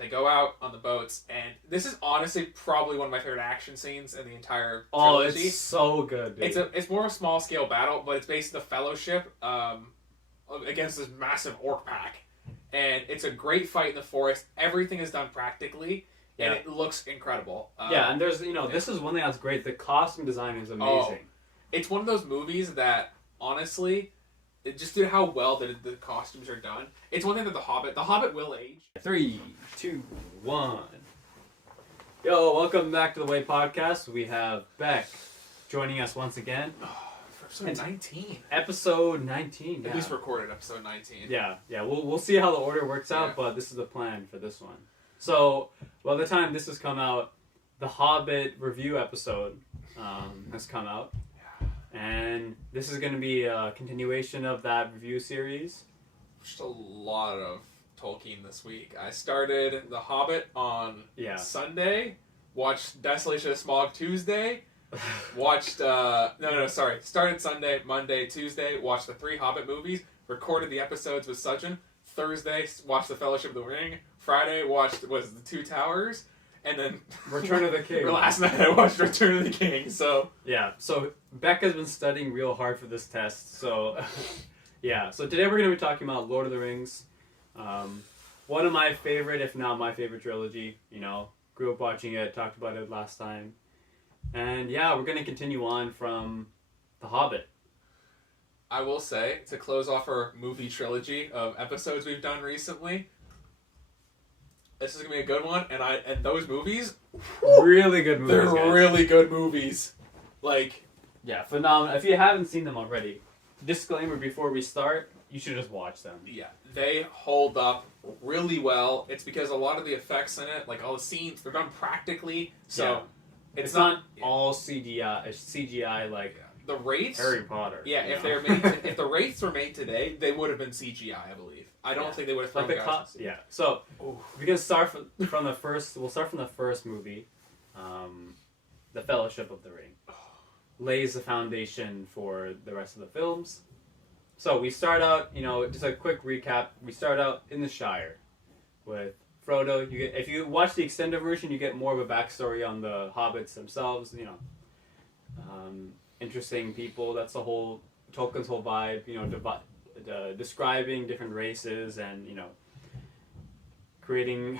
They go out on the boats, and this is honestly probably one of my favorite action scenes in the entire trilogy. Oh, it's so good, dude. It's more of a small scale battle, but it's based on the Fellowship against this massive orc pack, and it's a great fight in the forest. Everything is done practically, and it looks incredible. And there's this is one thing that's great. The costume design is amazing. It's one of those movies that honestly, just due to how well the costumes are done. It's one thing that The Hobbit will age. 3, 2, 1. Yo, welcome back to the Way Podcast. We have Beck joining us once again. For episode 19. Episode 19. At least recorded episode 19. Yeah. We'll see how the order works out, but this is the plan for this one. So, by the time this has come out, the Hobbit review episode has come out. And this is going to be a continuation of that review series. Just a lot of Tolkien this week. I started The Hobbit on Sunday, watched Desolation of Smaug Tuesday, watched, started Sunday, Monday, Tuesday, watched the 3 Hobbit movies, recorded the episodes with Sachin, Thursday, watched The Fellowship of the Ring, Friday, watched, The Two Towers, and then Return of the King. Last night I watched Return of the King, so Beck has been studying real hard for this test, so so today we're going to be talking about Lord of the Rings, one of my favorite, if not my favorite trilogy. Grew up watching it, talked about it last time, and we're going to continue on from The Hobbit. I will say, to close off our movie trilogy of episodes we've done recently, this is gonna be a good one, and those movies, really good movies. They're really good movies, phenomenal. If you haven't seen them already, disclaimer before we start: you should just watch them. Yeah, they hold up really well. It's because a lot of the effects in it, like all the scenes, they're done practically, so it's not all CGI like the wraiths. Harry Potter. Yeah, if they're made, if the wraiths were made today, they would have been CGI, I believe. I don't think they would have thrown guys. So we can start from the first. We'll start from the first movie, The Fellowship of the Ring. Lays the foundation for the rest of the films. So we start out, just a quick recap. We start out in the Shire with Frodo. If you watch the extended version, you get more of a backstory on the hobbits themselves. Interesting people. That's the whole Tolkien's whole vibe. Describing different races and creating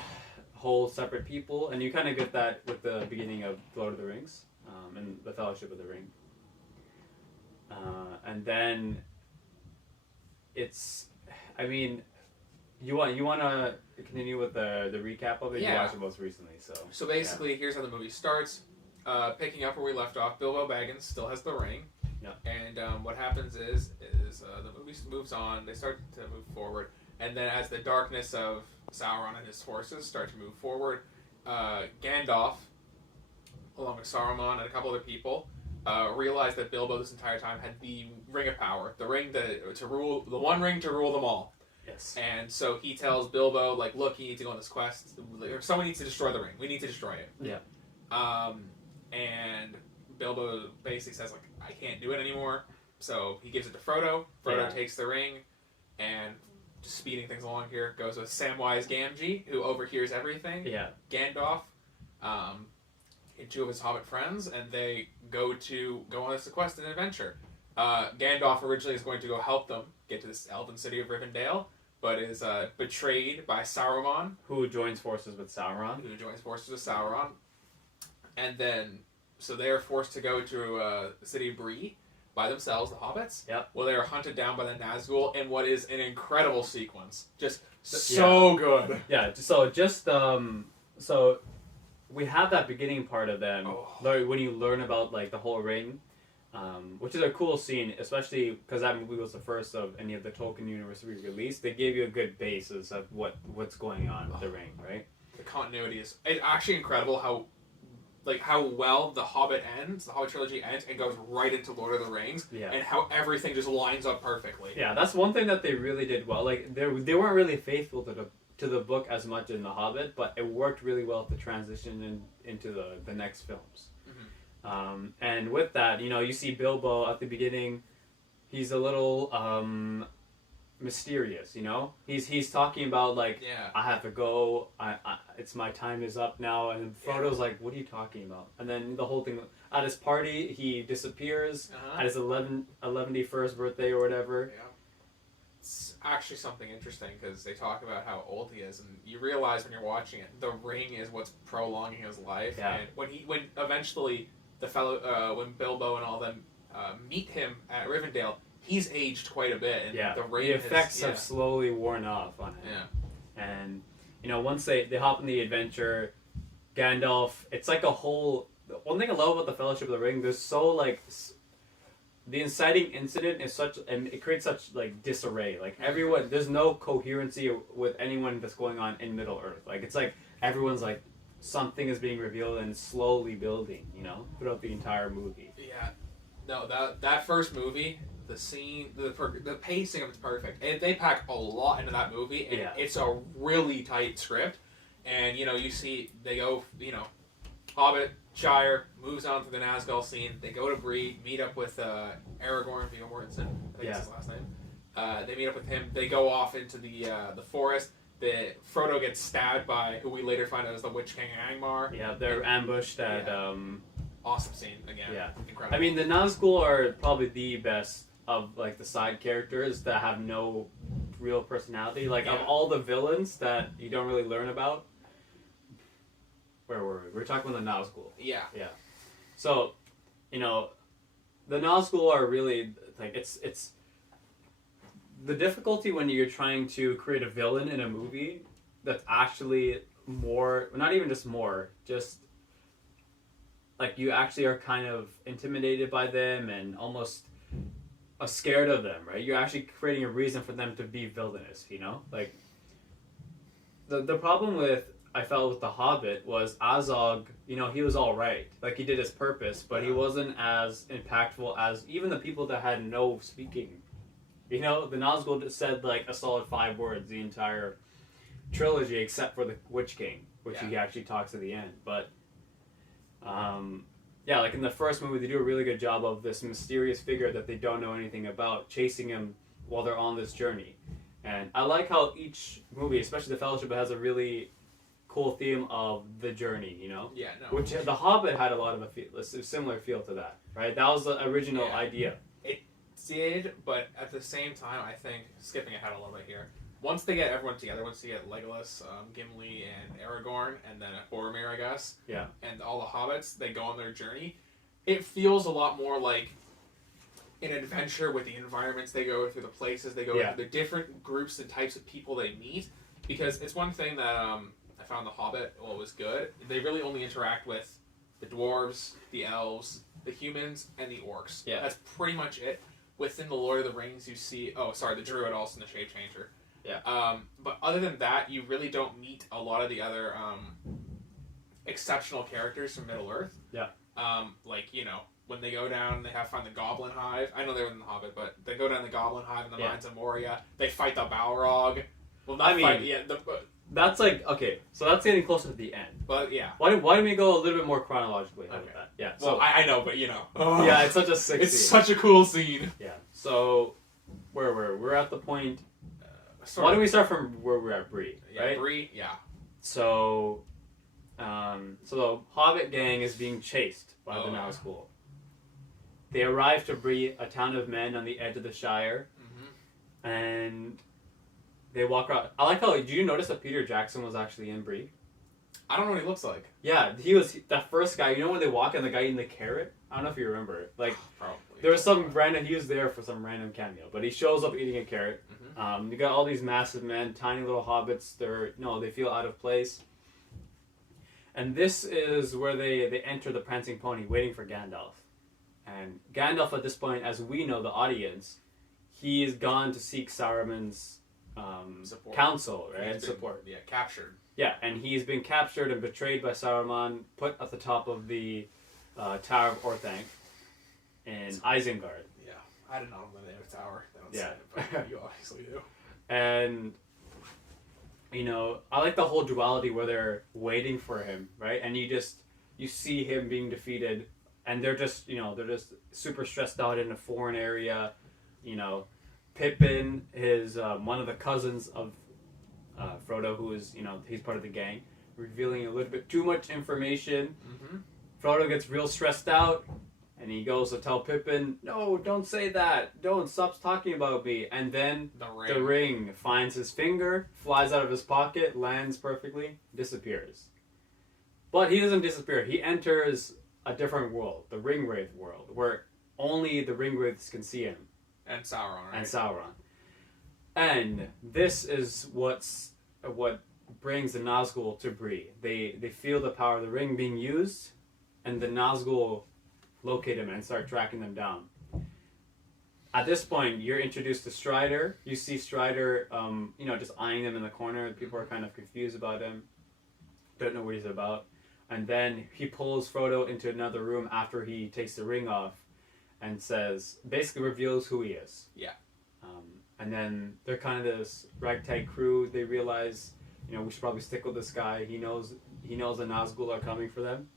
whole separate people, and you kind of get that with the beginning of Lord of the Rings and the Fellowship of the Ring, and then it's, you want to continue with the recap of it? You watched it most recently, so basically here's how the movie starts, picking up where we left off. Bilbo Baggins still has the ring. Yeah. And what happens is the movie moves on. They start to move forward, and then as the darkness of Sauron and his forces start to move forward, Gandalf, along with Saruman and a couple other people, realize that Bilbo this entire time had the Ring of Power, the ring to rule, the one ring to rule them all. Yes. And so he tells Bilbo, look, you need to go on this quest. Someone needs to destroy the ring. We need to destroy it. Yeah. And Bilbo basically says, I can't do it anymore. So he gives it to Frodo. Frodo takes the ring, and just speeding things along here, goes with Samwise Gamgee, who overhears everything. Yeah. Gandalf, and 2 of his Hobbit friends, and they go on this quest and adventure. Gandalf originally is going to go help them get to this elven city of Rivendell, but is betrayed by Saruman. Who joins forces with Sauron. And then, so they are forced to go to the city of Bree by themselves, the hobbits. Yep. Well, they are hunted down by the Nazgul in what is an incredible sequence. Just so good. Yeah, so we have that beginning part of them, when you learn about, the whole ring, which is a cool scene, especially because that movie was the first of any of the Tolkien universe we released. They gave you a good basis of what's going on with the ring, right? The continuity is actually incredible how well the Hobbit trilogy ends, and goes right into Lord of the Rings, and how everything just lines up perfectly. Yeah, that's one thing that they really did well. They weren't really faithful to the book as much in The Hobbit, but it worked really well to transition into the next films. Mm-hmm. And with that, you see Bilbo at the beginning. He's a little mysterious, He's talking about I have to go. it's my time is up now. And Frodo's like, what are you talking about? And then the whole thing, at his party, he disappears at his 11th birthday or whatever. Yeah. It's actually something interesting because they talk about how old he is, and you realize when you're watching it, the ring is what's prolonging his life. Yeah. And when eventually when Bilbo and all them meet him at Rivendell, he's aged quite a bit, and the effects have slowly worn off on him. Yeah. And once they hop in the adventure, Gandalf, it's like a whole. One thing I love about the Fellowship of the Ring, there's so like. The inciting incident is such, and it creates such like disarray. Like everyone, there's no coherency with anyone that's going on in Middle Earth. Like it's like everyone's like something is being revealed and slowly building, throughout the entire movie. Yeah, no, that first movie, the scene, the pacing of it's perfect. And they pack a lot into that movie, and it's a really tight script. And you see they go, Hobbit. Shire moves on to the Nazgul scene. They go to Bree, meet up with Aragorn, Viggo Mortensen. I think that's his last name. They meet up with him. They go off into the forest. Frodo gets stabbed by who we later find out is the Witch King Angmar. Yeah, they're ambushed at. Awesome scene again. Yeah, incredible. I mean, the Nazgul are probably the best of like the side characters that have no real personality. Like of all the villains that you don't really learn about. Where were we? We were talking about the Nazgul. Yeah. Yeah. So, the Nazgul are really like it's the difficulty when you're trying to create a villain in a movie that's actually not even just just like you actually are kind of intimidated by them and almost scared of them, right? You're actually creating a reason for them to be villainous, Like the problem I felt with The Hobbit was Azog, he was all right. Like, he did his purpose, but he wasn't as impactful as even the people that had no speaking. The Nazgul just said, like, a solid 5 words the entire trilogy, except for the Witch King, which he actually talks at the end. But, like, in the first movie, they do a really good job of this mysterious figure that they don't know anything about, chasing him while they're on this journey. And I like how each movie, especially The Fellowship, has a really cool theme of the journey, Yeah, no. Which The Hobbit had a lot of a similar feel to that, right? That was the original idea. It did, but at the same time, I think, skipping ahead a little bit here, once they get everyone together, once you get Legolas, Gimli, and Aragorn, and then Boromir, I guess, and all the hobbits, they go on their journey, it feels a lot more like an adventure with the environments they go through, the places they go through, the different groups and types of people they meet, because it's one thing that I found The Hobbit was good. They really only interact with the dwarves, the elves, the humans, and the orcs. Yeah. That's pretty much it. Within the Lord of the Rings, you see... Oh, sorry, the Druid also in the Shape Changer. Yeah. But other than that, you really don't meet a lot of the other exceptional characters from Middle-earth. Yeah. When they go down, they find the Goblin Hive. I know they were in The Hobbit, but they go down the Goblin Hive in the Mines of Moria. They fight the Balrog. Well, that's like, okay, so that's getting closer to the end. But, yeah. Why don't we go a little bit more chronologically with that? Yeah. So, well, I know, but, Yeah, it's such a sick It's scene. such a cool scene. Yeah. So, we're at the point... why don't we start from where we're at, Bree, right? Bree, yeah. So the Hobbit gang is being chased by the Nazgul. They arrive to Bree, a town of men on the edge of the Shire, and... They walk around. I like how. Did you notice that Peter Jackson was actually in Bree? I don't know what he looks like. Yeah, he was that first guy. You know when they walk and the guy eating the carrot? I don't know if you remember. Like, probably. There was some random. He was there for some random cameo, but he shows up eating a carrot. You got all these massive men, tiny little hobbits. They feel out of place. And this is where they enter the Prancing Pony, waiting for Gandalf. And Gandalf, at this point, as we know, the audience, he is gone to seek Saruman's counsel, right? Support. Yeah, captured. Yeah, and he's been captured and betrayed by Saruman, put at the top of the Tower of Orthanc in Isengard. Yeah, I didn't know the name of the tower. They don't say it, but you obviously do. And, I like the whole duality where they're waiting for him, right? And you see him being defeated, and they're just super stressed out in a foreign area, Pippin is one of the cousins of Frodo, who is, he's part of the gang, revealing a little bit too much information. Mm-hmm. Frodo gets real stressed out, and he goes to tell Pippin, "No, don't say that. Don't stop talking about me." And then the ring finds his finger, flies out of his pocket, lands perfectly, disappears. But he doesn't disappear. He enters a different world, the Ringwraith world, where only the Ringwraiths can see him. And Sauron, right? And Sauron. And this is what brings the Nazgul to Bree. They feel the power of the ring being used, and the Nazgul locate him and start tracking them down. At this point, you're introduced to Strider. You see Strider, just eyeing them in the corner. People are kind of confused about him. Don't know what he's about. And then he pulls Frodo into another room after he takes the ring off and basically reveals who he is. Yeah. And then they're kind of this ragtag crew. They realize, we should probably stick with this guy. He knows the Nazgul are coming for them.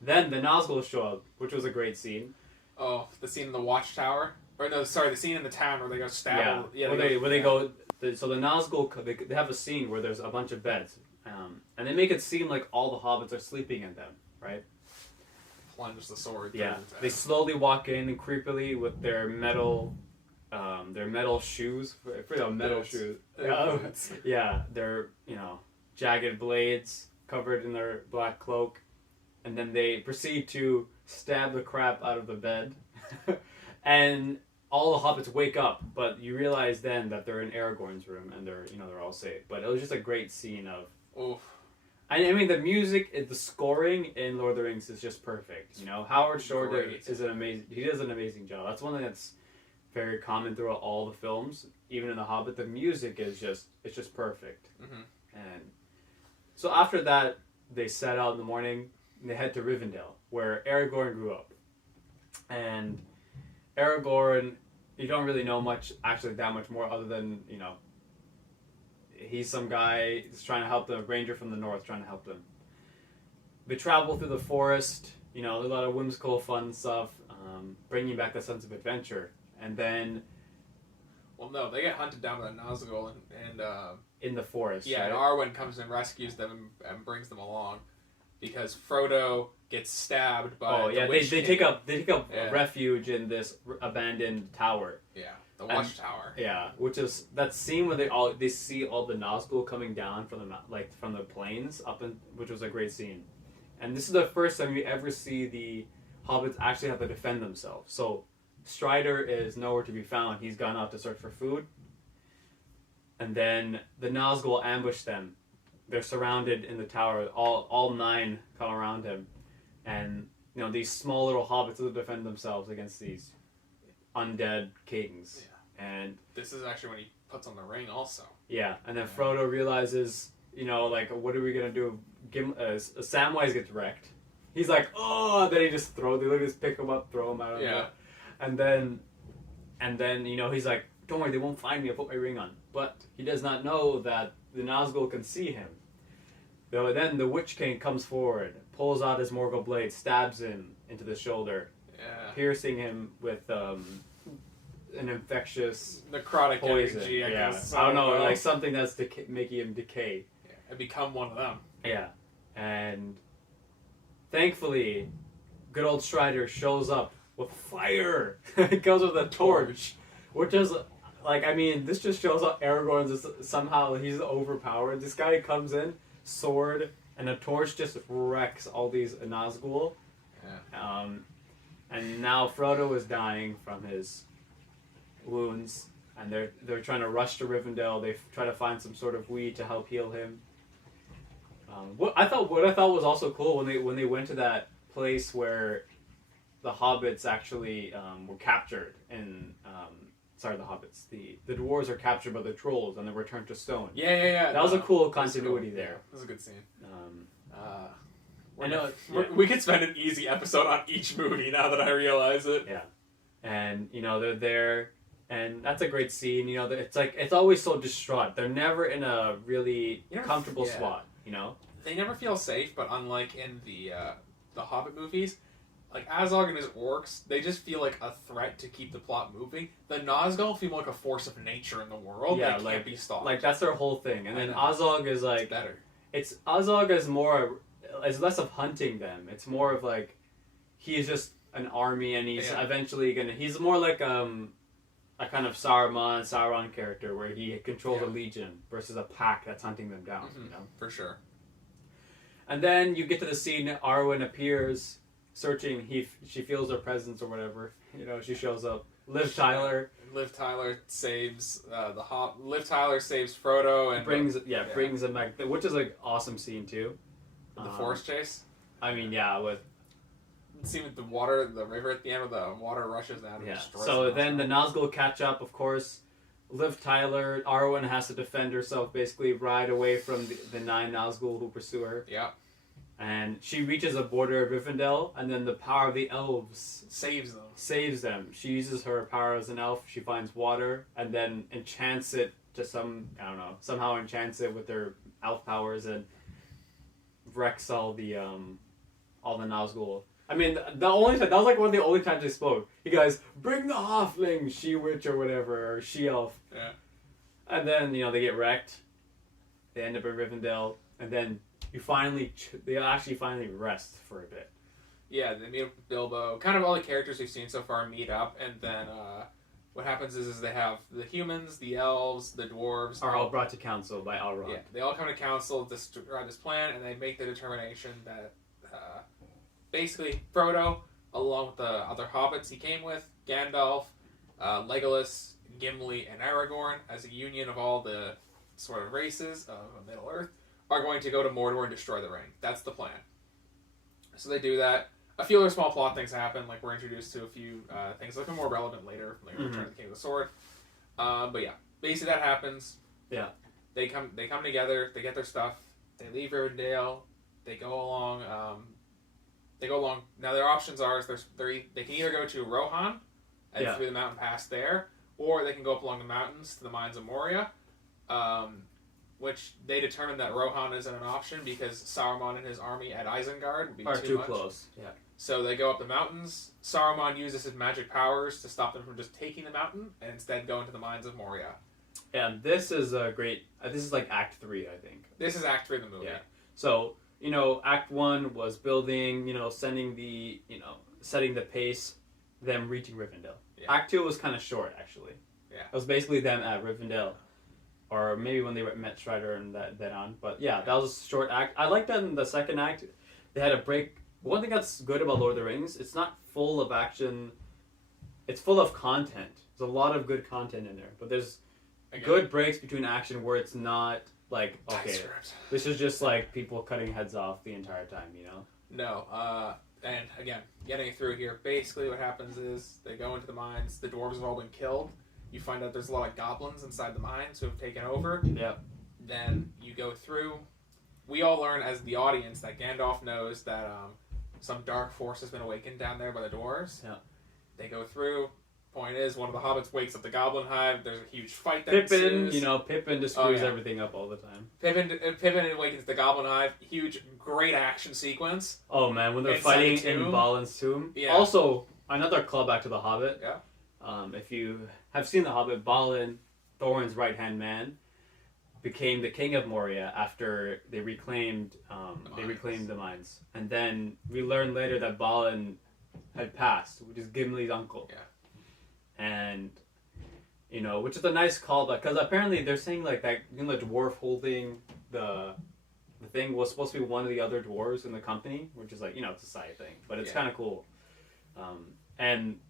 Then the Nazgul show up, which was a great scene. Oh, the scene in the watchtower? Or no, sorry, the scene in the town where they go stab. So the Nazgul, they have a scene where there's a bunch of beds. And they make it seem like all the hobbits are sleeping in them, right? Plunge the sword. Yeah. They slowly walk in and creepily with their metal shoes. Shoes. Yeah, they're, jagged blades covered in their black cloak. And then they proceed to stab the crap out of the bed. And all the hobbits wake up, but you realize then that they're in Aragorn's room and they're all safe. But it was just a great scene of... Oof. I mean, the music, the scoring in Lord of the Rings is just perfect. Howard Shore is he does an amazing job. That's one thing that's very common throughout all the films. Even in The Hobbit, the music is just perfect. Mm-hmm. And so after that, they set out in the morning. And they head to Rivendell, where Aragorn grew up. And Aragorn, you don't really know that much more other than, he's some guy who's trying to help the ranger from the north, trying to help them. They travel through the forest, a lot of whimsical, fun stuff, bringing back the sense of adventure. And then... Well, no, they get hunted down by the Nazgul and in the forest, yeah, right? and Arwen comes and rescues them and brings them along. Because Frodo gets stabbed by the Witch King. They take up refuge in this abandoned tower. Yeah, the watchtower. Yeah, which is that scene where they see all the Nazgul coming down from the plains which was a great scene. And this is the first time you ever see the hobbits actually have to defend themselves. So Strider is nowhere to be found. He's gone out to search for food. And then the Nazgul ambush them. They're surrounded in the tower. All 9 come around him, and these small little hobbits will defend themselves against these undead kings. Yeah. And this is actually when he puts on the ring, also. Yeah, and then Frodo realizes, what are we gonna do? Samwise gets wrecked. He's like, oh! Then he just they just pick him up, throw him out. Yeah. And then he's like, don't worry, they won't find me. I'll put my ring on. But he does not know that the Nazgul can see him. Though then the Witch King comes forward, pulls out his Morgul blade, stabs him into the shoulder, piercing him with an infectious necrotic poison. energy. I guess. I don't know, like something that's making him decay. Yeah, and become one of them. Yeah, and thankfully, good old Strider shows up with fire. He goes with a torch, which is. This just shows how Aragorn somehow he's overpowered. This guy comes in, sword, and a torch just wrecks all these Nazgul. Yeah. And now Frodo is dying from his wounds, and they're trying to rush to Rivendell. They try to find some sort of weed to help heal him. What I thought was also cool when they went to that place where the hobbits actually were captured and. Sorry, the hobbits. The dwarves are captured by the trolls and then returned to stone. Yeah. That was a cool continuity there. That was a good scene. I know. We could spend an easy episode on each movie now that I realize it. Yeah, and they're there, and that's a great scene. It's always so distraught. They're never in a really comfortable spot. They never feel safe, but unlike in the Hobbit movies. Like, Azog and his orcs, they just feel like a threat to keep the plot moving. The Nazgul feel like a force of nature in the world. Yeah, they can't be stopped. Like, that's their whole thing. And then Azog is like... It's better. it's Azog is less of hunting them. It's more of like he's just an army, and he's eventually he's more like a kind of Sauron character where he controls a legion versus a pack that's hunting them down. Mm-hmm. You know, for sure. And then you get to the scene. Arwen appears, searching. She feels her presence or whatever. You know, she shows up. Liv Tyler saves Liv Tyler saves Frodo and brings him back, which is an awesome scene too. The forest chase. I mean, with scene with the river at the end, where the water rushes down. And destroys so then the Nazgul catch up. Of course, Liv Tyler, Arwen has to defend herself, basically ride away from the 9 Nazgul who pursue her. Yeah. And she reaches a border of Rivendell, and then the power of the elves saves them. She uses her power as an elf. She finds water, and then enchants it to somehow enchants it with her elf powers, and wrecks all the Nazgul. I mean, that was like one of the only times they spoke. You guys, bring the halfling, she witch or whatever, or she elf. Yeah. And then they get wrecked. They end up in Rivendell, and then they actually finally rest for a bit. Yeah, they meet up with Bilbo. Kind of all the characters we've seen so far meet up, and then what happens is they have the humans, the elves, the dwarves are all brought to council by Elrond. Yeah, they all come to council to describe this plan, and they make the determination that basically Frodo, along with the other hobbits he came with, Gandalf, Legolas, Gimli, and Aragorn, as a union of all the sort of races of Middle-earth, are going to go to Mordor and destroy the ring. That's the plan. So they do that. A few other small plot things happen, like we're introduced to a few things that are more relevant later, like Return of the King of the Sword. But yeah, basically that happens. Yeah. They come together, they get their stuff, they leave Rivendell, they go along. Now their options are they can either go to Rohan and through the mountain pass there, or they can go up along the mountains to the Mines of Moria. Which they determined that Rohan isn't an option because Saruman and his army at Isengard would be too much. Close. Yeah. So they go up the mountains. Saruman uses his magic powers to stop them from just taking the mountain and instead go into the Mines of Moria. And this is a great. This is like Act 3, I think. This is Act 3 of the movie. Yeah. So Act 1 was building, setting the pace, them reaching Rivendell. Yeah. Act 2 was kind of short, actually. Yeah. It was basically them at Rivendell. Or maybe when they met Strider and that on. But yeah, that was a short act. I like that in the second act, they had a break. One thing that's good about Lord of the Rings, it's not full of action. It's full of content. There's a lot of good content in there. But there's good breaks between action where it's not like, okay, this is just like people cutting heads off the entire time, No. And again, getting through here, basically what happens is they go into the mines. The dwarves have all been killed. You find out there's a lot of goblins inside the mines who have taken over. Yep. Then you go through. We all learn as the audience that Gandalf knows that some dark force has been awakened down there by the dwarves. Yeah. They go through. Point is, one of the hobbits wakes up the goblin hive. There's a huge fight that ensues. Pippin just screws everything up all the time. Pippin awakens the goblin hive. Huge, great action sequence. Oh man, when they're fighting in Balin's tomb. Yeah. Also, another callback to The Hobbit. Yeah. If you have seen The Hobbit, Balin, Thorin's right-hand man, became the king of Moria after they reclaimed the mines. And then we learned later that Balin had passed, which is Gimli's uncle. Yeah. And, which is a nice callback, because apparently they're saying like that, the dwarf holding the thing was supposed to be one of the other dwarves in the company, which is like, it's a side thing, but it's kind of cool. And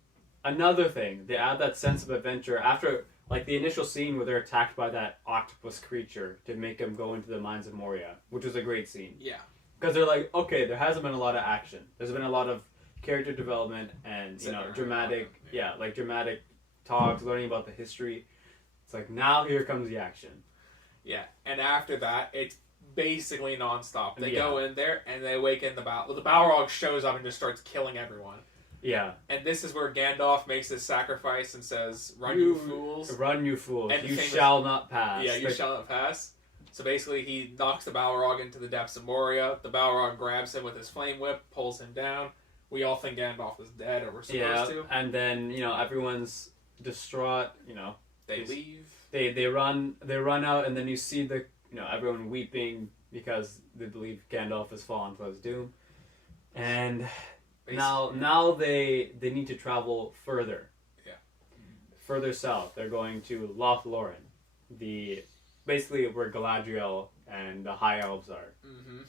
another thing, they add that sense of adventure after, like, the initial scene where they're attacked by that octopus creature to make them go into the Mines of Moria, which was a great scene. Yeah. Because they're like, okay, there hasn't been a lot of action. There's been a lot of character development and, dramatic talks, learning about the history. It's like, now here comes the action. Yeah. And after that, it's basically nonstop. They go in there and they awaken the Balrog. The Balrog shows up and just starts killing everyone. Yeah. And this is where Gandalf makes his sacrifice and says, "Run, you fools. Run, you fools. And you shall not pass." Yeah, you shall not pass. So basically, he knocks the Balrog into the depths of Moria. The Balrog grabs him with his flame whip, pulls him down. We all think Gandalf is dead, or we're supposed to. And then, everyone's distraught, They leave. They run out, and then you see everyone weeping, because they believe Gandalf has fallen to his doom. And now they need to travel further. Yeah. Further south. They're going to Lothlorien, basically where Galadriel and the High Elves are. Mm-hmm.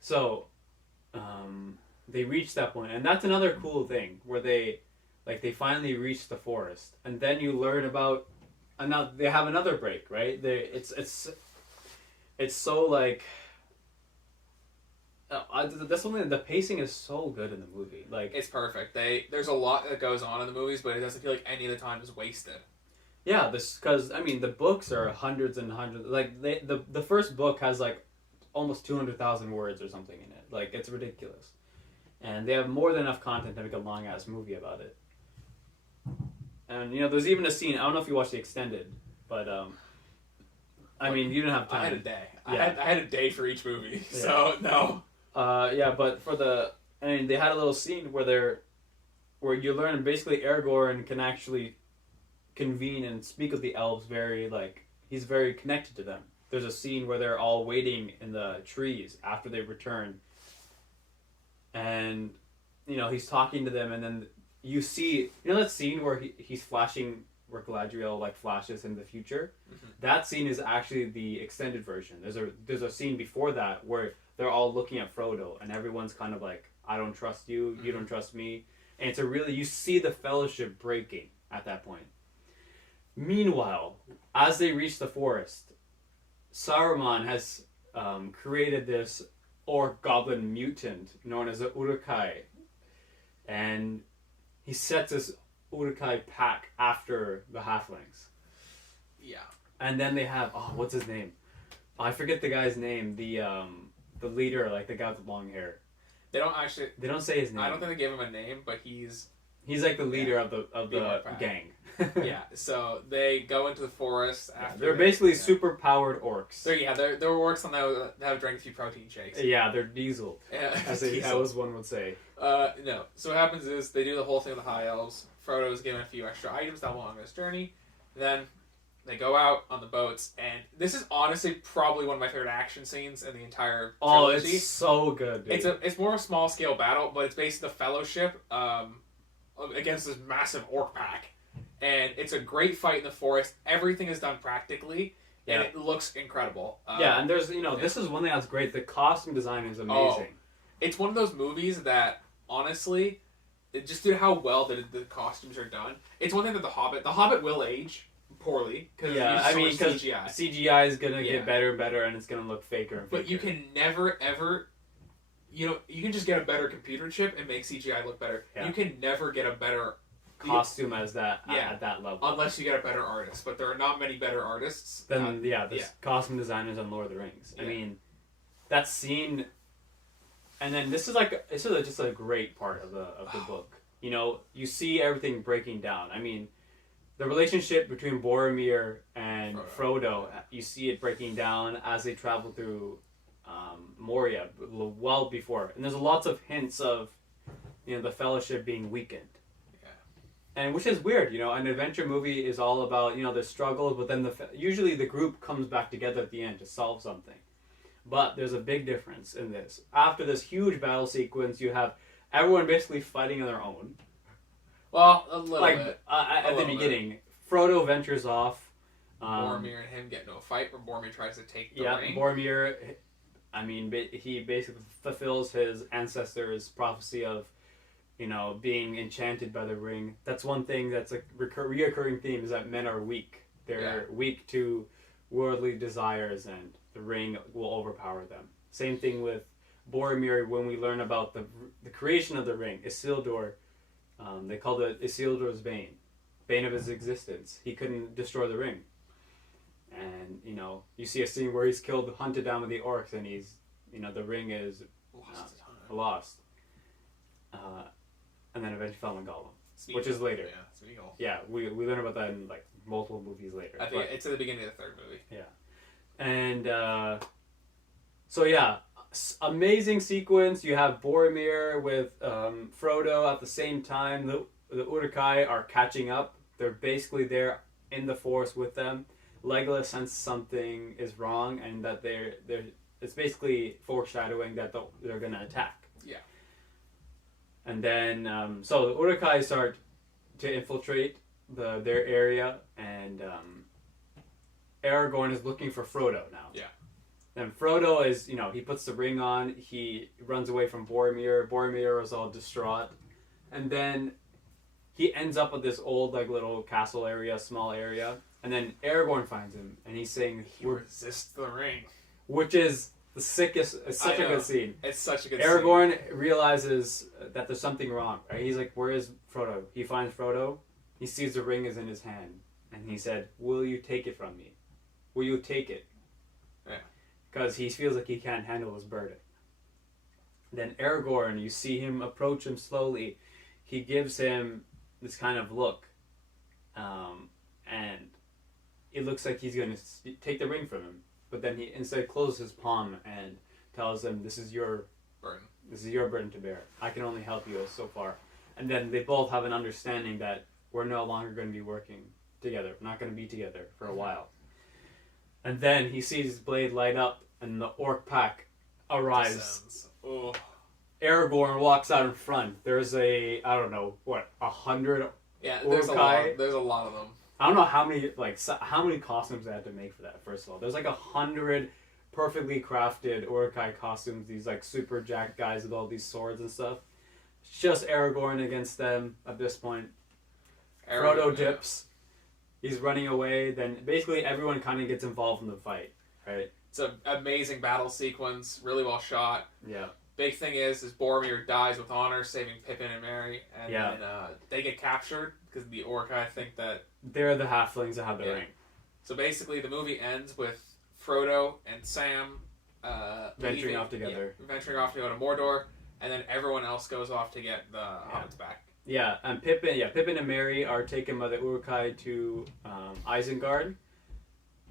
So, they reach that point, and that's another cool thing where they finally reach the forest, and then you learn about they have another break, right? It's so like. That's something. The pacing is so good in the movie. Like it's perfect. There's a lot that goes on in the movies, but it doesn't feel like any of the time is wasted. Yeah, because the books are hundreds and hundreds. Like the first book has like almost 200,000 words or something in it. Like it's ridiculous, and they have more than enough content to make a long ass movie about it. And there's even a scene. I don't know if you watched the extended, but you didn't have time. I had a day. Yeah. I had a day for each movie, Yeah. so no. But they had a little scene where you learn basically Aragorn can actually convene and speak with the elves he's very connected to them. There's a scene where they're all waiting in the trees after they return, and he's talking to them, and then you see that scene where he's flashing, where Galadriel flashes in the future. Mm-hmm. That scene is actually the extended version. There's a scene before that where they're all looking at Frodo, and everyone's kind of like, I don't trust you, you don't trust me. And it's you see the fellowship breaking at that point. Meanwhile, as they reach the forest, Saruman has created this orc goblin mutant known as the Uruk-hai. And he sets this Uruk-hai pack after the halflings. Yeah. And then they have, what's his name? I forget the guy's name. The leader, the guy with long hair. They don't say his name. I don't think they gave him a name, but he's like the leader of the gang. Yeah. So they go into the forest after. They're basically super powered orcs. They're orcs that have drank a few protein shakes. Yeah, they're dieseled. Yeah, as one would say. No. So what happens is they do the whole thing with the High Elves. Frodo is given a few extra items that belong on his journey. Then they go out on the boats, and this is honestly probably one of my favorite action scenes in the entire trilogy. It's so good, dude. It's more of a small scale battle, but it's based on the Fellowship against this massive orc pack, and it's a great fight in the forest. Everything is done practically, and it looks incredible. And there's this is one thing that's great. The costume design is amazing. It's one of those movies that honestly, just due to how well the costumes are done. It's one thing that The Hobbit will age poorly because CGI. CGI is gonna get better and better, and it's gonna look faker and faker. But you can never ever, you can just get a better computer chip and make CGI look better. Yeah. You can never get a better costume at that level unless you get a better artist. But there are not many better artists than costume designers on Lord of the Rings. Yeah. I mean, that scene, and then this is just a great part of the book. You see everything breaking down. I mean, the relationship between Boromir and Frodo, you see it breaking down as they travel through Moria, well before. And there's lots of hints of, the Fellowship being weakened. Yeah. And which is weird, an adventure movie is all about, the struggles, but then usually the group comes back together at the end to solve something. But there's a big difference in this. After this huge battle sequence, you have everyone basically fighting on their own. Well, a little bit. At the beginning, Frodo ventures off. Boromir and him get into a fight where Boromir tries to take the ring. Boromir, he basically fulfills his ancestors' prophecy of, being enchanted by the ring. That's one thing that's a reoccurring theme, is that men are weak. They're weak to worldly desires, and the ring will overpower them. Same thing with Boromir when we learn about the creation of the ring, Isildur. They called it Isildur's Bane of his existence. He couldn't destroy the ring. And, you see a scene where he's hunted down with the orcs, and he's, the ring is lost. And then eventually fell in Gollum, which is later. Yeah, we learn about that in, multiple movies later. I think it's at the beginning of the third movie. Yeah. And, amazing sequence. You have Boromir with Frodo at the same time. The Uruk-hai are catching up. They're basically there in the forest with them. Legolas senses something is wrong, and that they're it's basically foreshadowing that they're going to attack. Yeah. And then so the Uruk-hai start to infiltrate their area, and Aragorn is looking for Frodo now. Yeah. And Frodo is, he puts the ring on, he runs away from Boromir. Boromir is all distraught. And then he ends up at this old, little castle area, small area. And then Aragorn finds him, and he's saying... He resists the ring. Which is the sickest... It's such a good scene. It's such a good Aragorn realizes that there's something wrong, right? He's like, where is Frodo? He finds Frodo. He sees the ring is in his hand. And he said, will you take it from me? Will you take it? Yeah. Because he feels like he can't handle his burden. Then Aragorn, you see him approach him slowly. He gives him this kind of look. And it looks like he's going to take the ring from him. But then he instead closes his palm and tells him, this is your burden. This is your burden to bear. I can only help you so far. And then they both have an understanding that we're no longer going to be working together. We're not going to be together for a while. And then he sees his blade light up, and the orc pack arrives. Oh. Aragorn walks out in front. There's 100 Yeah, there's a lot of them. I don't know how many costumes they had to make for that, first of all. There's 100 perfectly crafted Uruk-hai costumes, these super jacked guys with all these swords and stuff. It's just Aragorn against them at this point. Frodo dips. He's running away. Then basically everyone kind of gets involved in the fight, right? It's an amazing battle sequence, really well shot. Yeah. Big thing is Boromir dies with honor, saving Pippin and Merry, and then they get captured because the Uruk-hai think that they're the halflings that have the ring. So basically, the movie ends with Frodo and Sam venturing off together, venturing off to go to Mordor, and then everyone else goes off to get the hobbits back. Yeah, and Pippin and Merry are taken by the Uruk-hai to Isengard.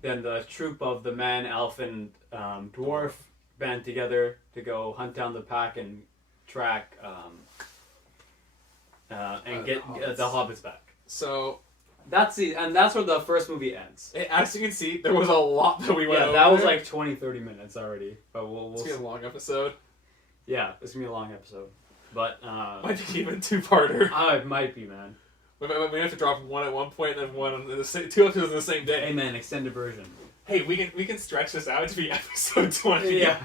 Then the troop of the man, elf, and dwarf band together to go hunt down the pack and track and get the hobbits back. So that's where the first movie ends. As you can see, there was a lot that we went over. That was 20-30 minutes already. But it's gonna be a long episode. Yeah, it's gonna be a long episode. But might be even two-parter. It might be, man. We have to drop one at one point and then one on two episodes on the same day. Hey, man, extended version. Hey, we can stretch this out to be episode 20. Yeah.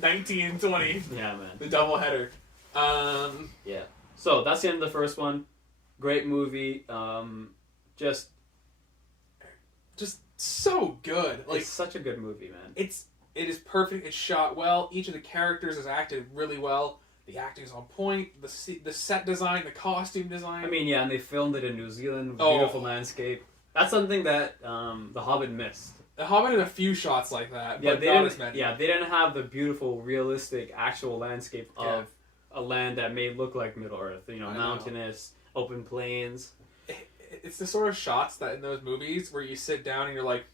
19 and 20. Yeah, man. The double header. Yeah. So that's the end of the first one. Great movie. Just so good. It's such a good movie, man. It is perfect. It's shot well. Each of the characters is acted really well. The acting is on point. The set design, the costume design. I mean, yeah, and they filmed it in New Zealand with beautiful landscape. That's something that The Hobbit missed. The Hobbit had a few shots like that, but not as many. Yeah, they didn't have the beautiful, realistic, actual landscape of a land that may look like Middle-earth. Mountainous, open plains. It's the sort of shots that in those movies where you sit down and you're like,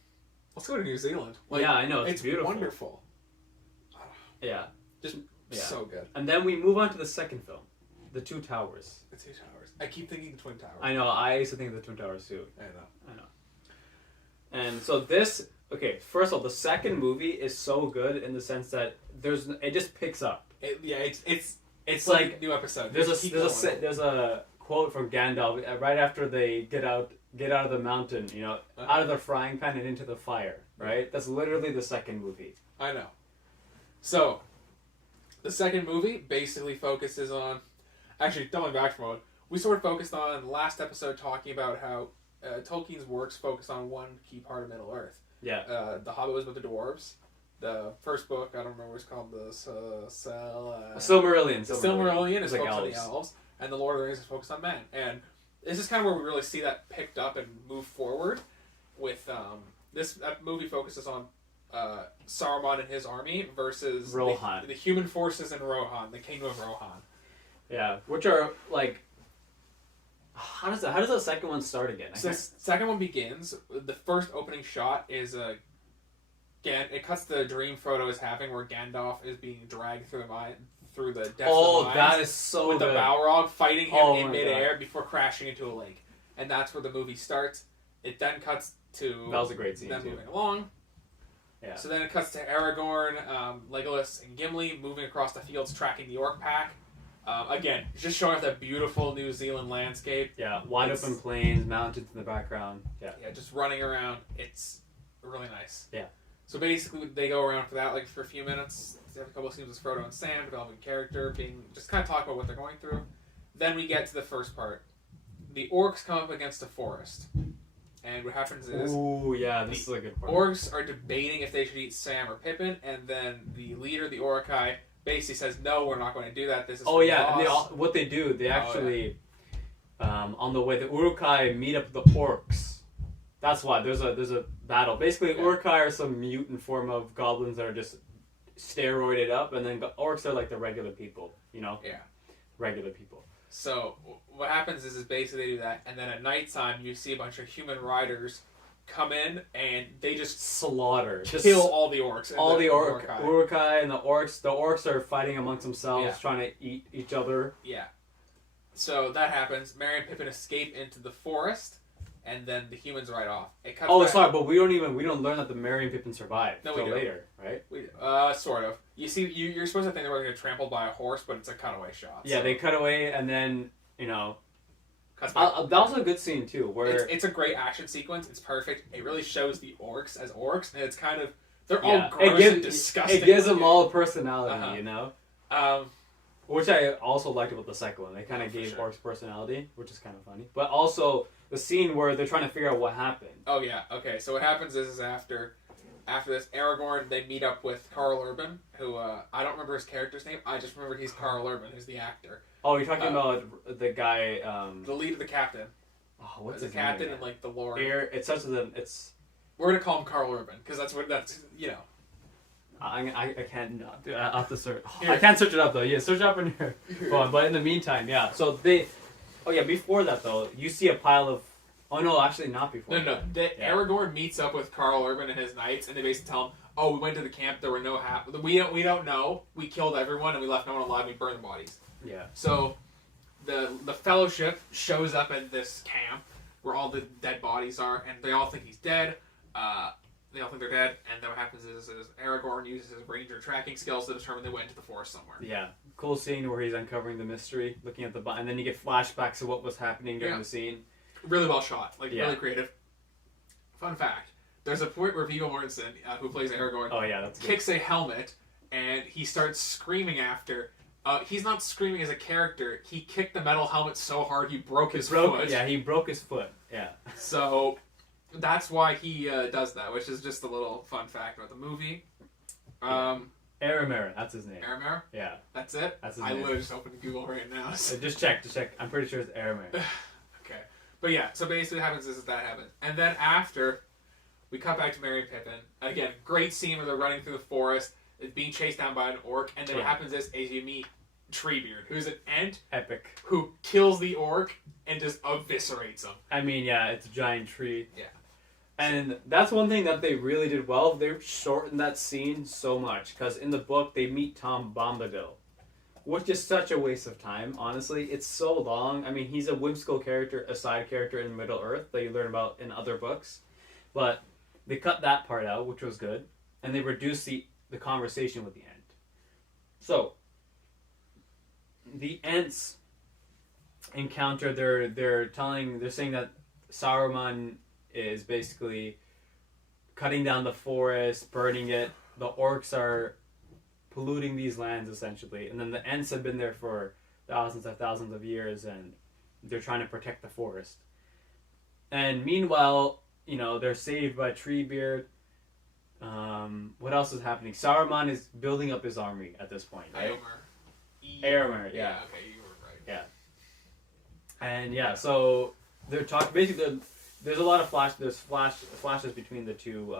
let's go to New Zealand. Yeah, I know. It's beautiful. Wonderful. Yeah. So good. And then we move on to the second film, The Two Towers. The Two Towers. I keep thinking the Twin Towers. I know. I used to think of the Twin Towers too. I know. And so this, first of all, the second movie is so good in the sense that it just picks up. It's like a new episode. There's a quote from Gandalf right after they get out of the mountain, out of the frying pan and into the fire, right? That's literally the second movie. I know. So, the second movie basically focuses on... Actually, going back from it, we sort of focused on last episode talking about how Tolkien's works focused on one key part of Middle-earth. Yeah. The Hobbit was with the dwarves. The first book, I don't remember what it's called, Silmarillion. The Silmarillion is like focused on the elves, and the Lord of the Rings is focused on men. And this is kind of where we really see that picked up and move forward. With that movie focuses on Saruman and his army versus Rohan. The human forces in Rohan, the kingdom of Rohan. Yeah, which are how does the second one start again? So the second one begins. The first opening shot is it cuts the dream Frodo is having where Gandalf is being dragged through the depths of the mines. That is so with good. the Balrog fighting him in midair before crashing into a lake, and that's where the movie starts. It then cuts to that was a great scene them too. moving along. Yeah. So then it cuts to Aragorn, Legolas, and Gimli moving across the fields, tracking the orc pack. Again, just showing off that beautiful New Zealand landscape. Yeah, wide open plains, mountains in the background. Yeah. Yeah, just running around. It's really nice. Yeah. So basically, they go around for that, like for a few minutes. They have a couple of scenes with Frodo and Sam, developing character, just kind of talk about what they're going through. Then we get to the first part. The orcs come up against a forest. And what happens is... Ooh, yeah, this is a good part. Orcs are debating if they should eat Sam or Pippin, and then the leader, the Uruk-hai, basically says, no, we're not going to do that. This is what they do, they actually, on the way, the Uruk-hai meet up with the orcs. That's why, there's a battle. Basically, Uruk-hai are some mutant form of goblins that are just steroided up, and then orcs are like the regular people, you know? Yeah. Regular people. So what happens is basically they do that, and then at nighttime you see a bunch of human riders come in, and they just kill all the orcs. All the Uruk-hai and the orcs. The orcs are fighting amongst themselves, trying to eat each other. Yeah. So that happens. Merry and Pippin escape into the forest, and then the humans ride off. Sorry, but we don't learn that the Merry and Pippin survived until later, right? Sort of. You see, you're supposed to think they were going to get trampled by a horse, but it's a cutaway shot. Yeah, they cut away, and then, that was a good scene, too, where... It's a great action sequence. It's perfect. It really shows the orcs as orcs, and it's kind of... They're all gross and disgusting. It gives them all a personality, you know? Which I also liked about the second one. They kind of gave orcs personality, which is kind of funny. But also, the scene where they're trying to figure out what happened. Oh, yeah. Okay, so what happens is after this, Aragorn, they meet up with Karl Urban, who, I don't remember his character's name. I just remember he's Karl Urban, who's the actor. Oh, you're talking about the guy... the lead of the captain. Oh, what's the his captain name? and, like, the lord. It's... We're going to call him Karl Urban, because that's, you know. I can't not. I'll have to search. I can't search it up, though. Yeah, search it up on your phone. But in the meantime, yeah. So they... Oh, yeah, before that, though, you see a pile of... Oh, no, actually not before. No. Aragorn meets up with Karl Urban and his knights, and they basically tell him, oh, we went to the camp, there were no... We don't know. We killed everyone, and we left no one alive, and we burned the bodies. Yeah. So, the Fellowship shows up at this camp, where all the dead bodies are, and they all think he's dead. They all think they're dead, and then what happens is Aragorn uses his ranger tracking skills to determine they went into the forest somewhere. Yeah. Cool scene where he's uncovering the mystery, looking at the... And then you get flashbacks of what was happening during the scene. Really well shot. Really creative. Fun fact. There's a point where Viggo Mortensen, who plays Aragorn, kicks a helmet, and he starts screaming after... he's not screaming as a character. He kicked the metal helmet so hard he broke his foot. Yeah, he broke his foot. Yeah. So... That's why he does that, which is just a little fun fact about the movie. Aramir, that's his name. Aramir? Yeah. That's it? That's his name. I literally just opened Google right now. So. Just check. I'm pretty sure it's Aramir. Okay. But yeah, so basically what happens is that happens. And then after, we cut back to Merry and Pippin. Again, great scene where they're running through the forest, it's being chased down by an orc, and then what happens is you meet Treebeard, who's an ant. Epic. Who kills the orc and just eviscerates him. I mean, yeah, it's a giant tree. Yeah. And that's one thing that they really did well. They shortened that scene so much. Because in the book, they meet Tom Bombadil. Which is such a waste of time, honestly. It's so long. I mean, he's a whimsical character, a side character in Middle-earth that you learn about in other books. But they cut that part out, which was good. And they reduced the conversation with the Ent. So, the Ents encounter, they're saying that Saruman is basically cutting down the forest, burning it. The orcs are polluting these lands, essentially. And then the Ents have been there for thousands of years, and they're trying to protect the forest. And meanwhile, they're saved by Treebeard. What else is happening? Saruman is building up his army at this point, right? Éomer, yeah. Okay, you were right. Yeah. And so they're talking, basically, there's a lot of flashes between the two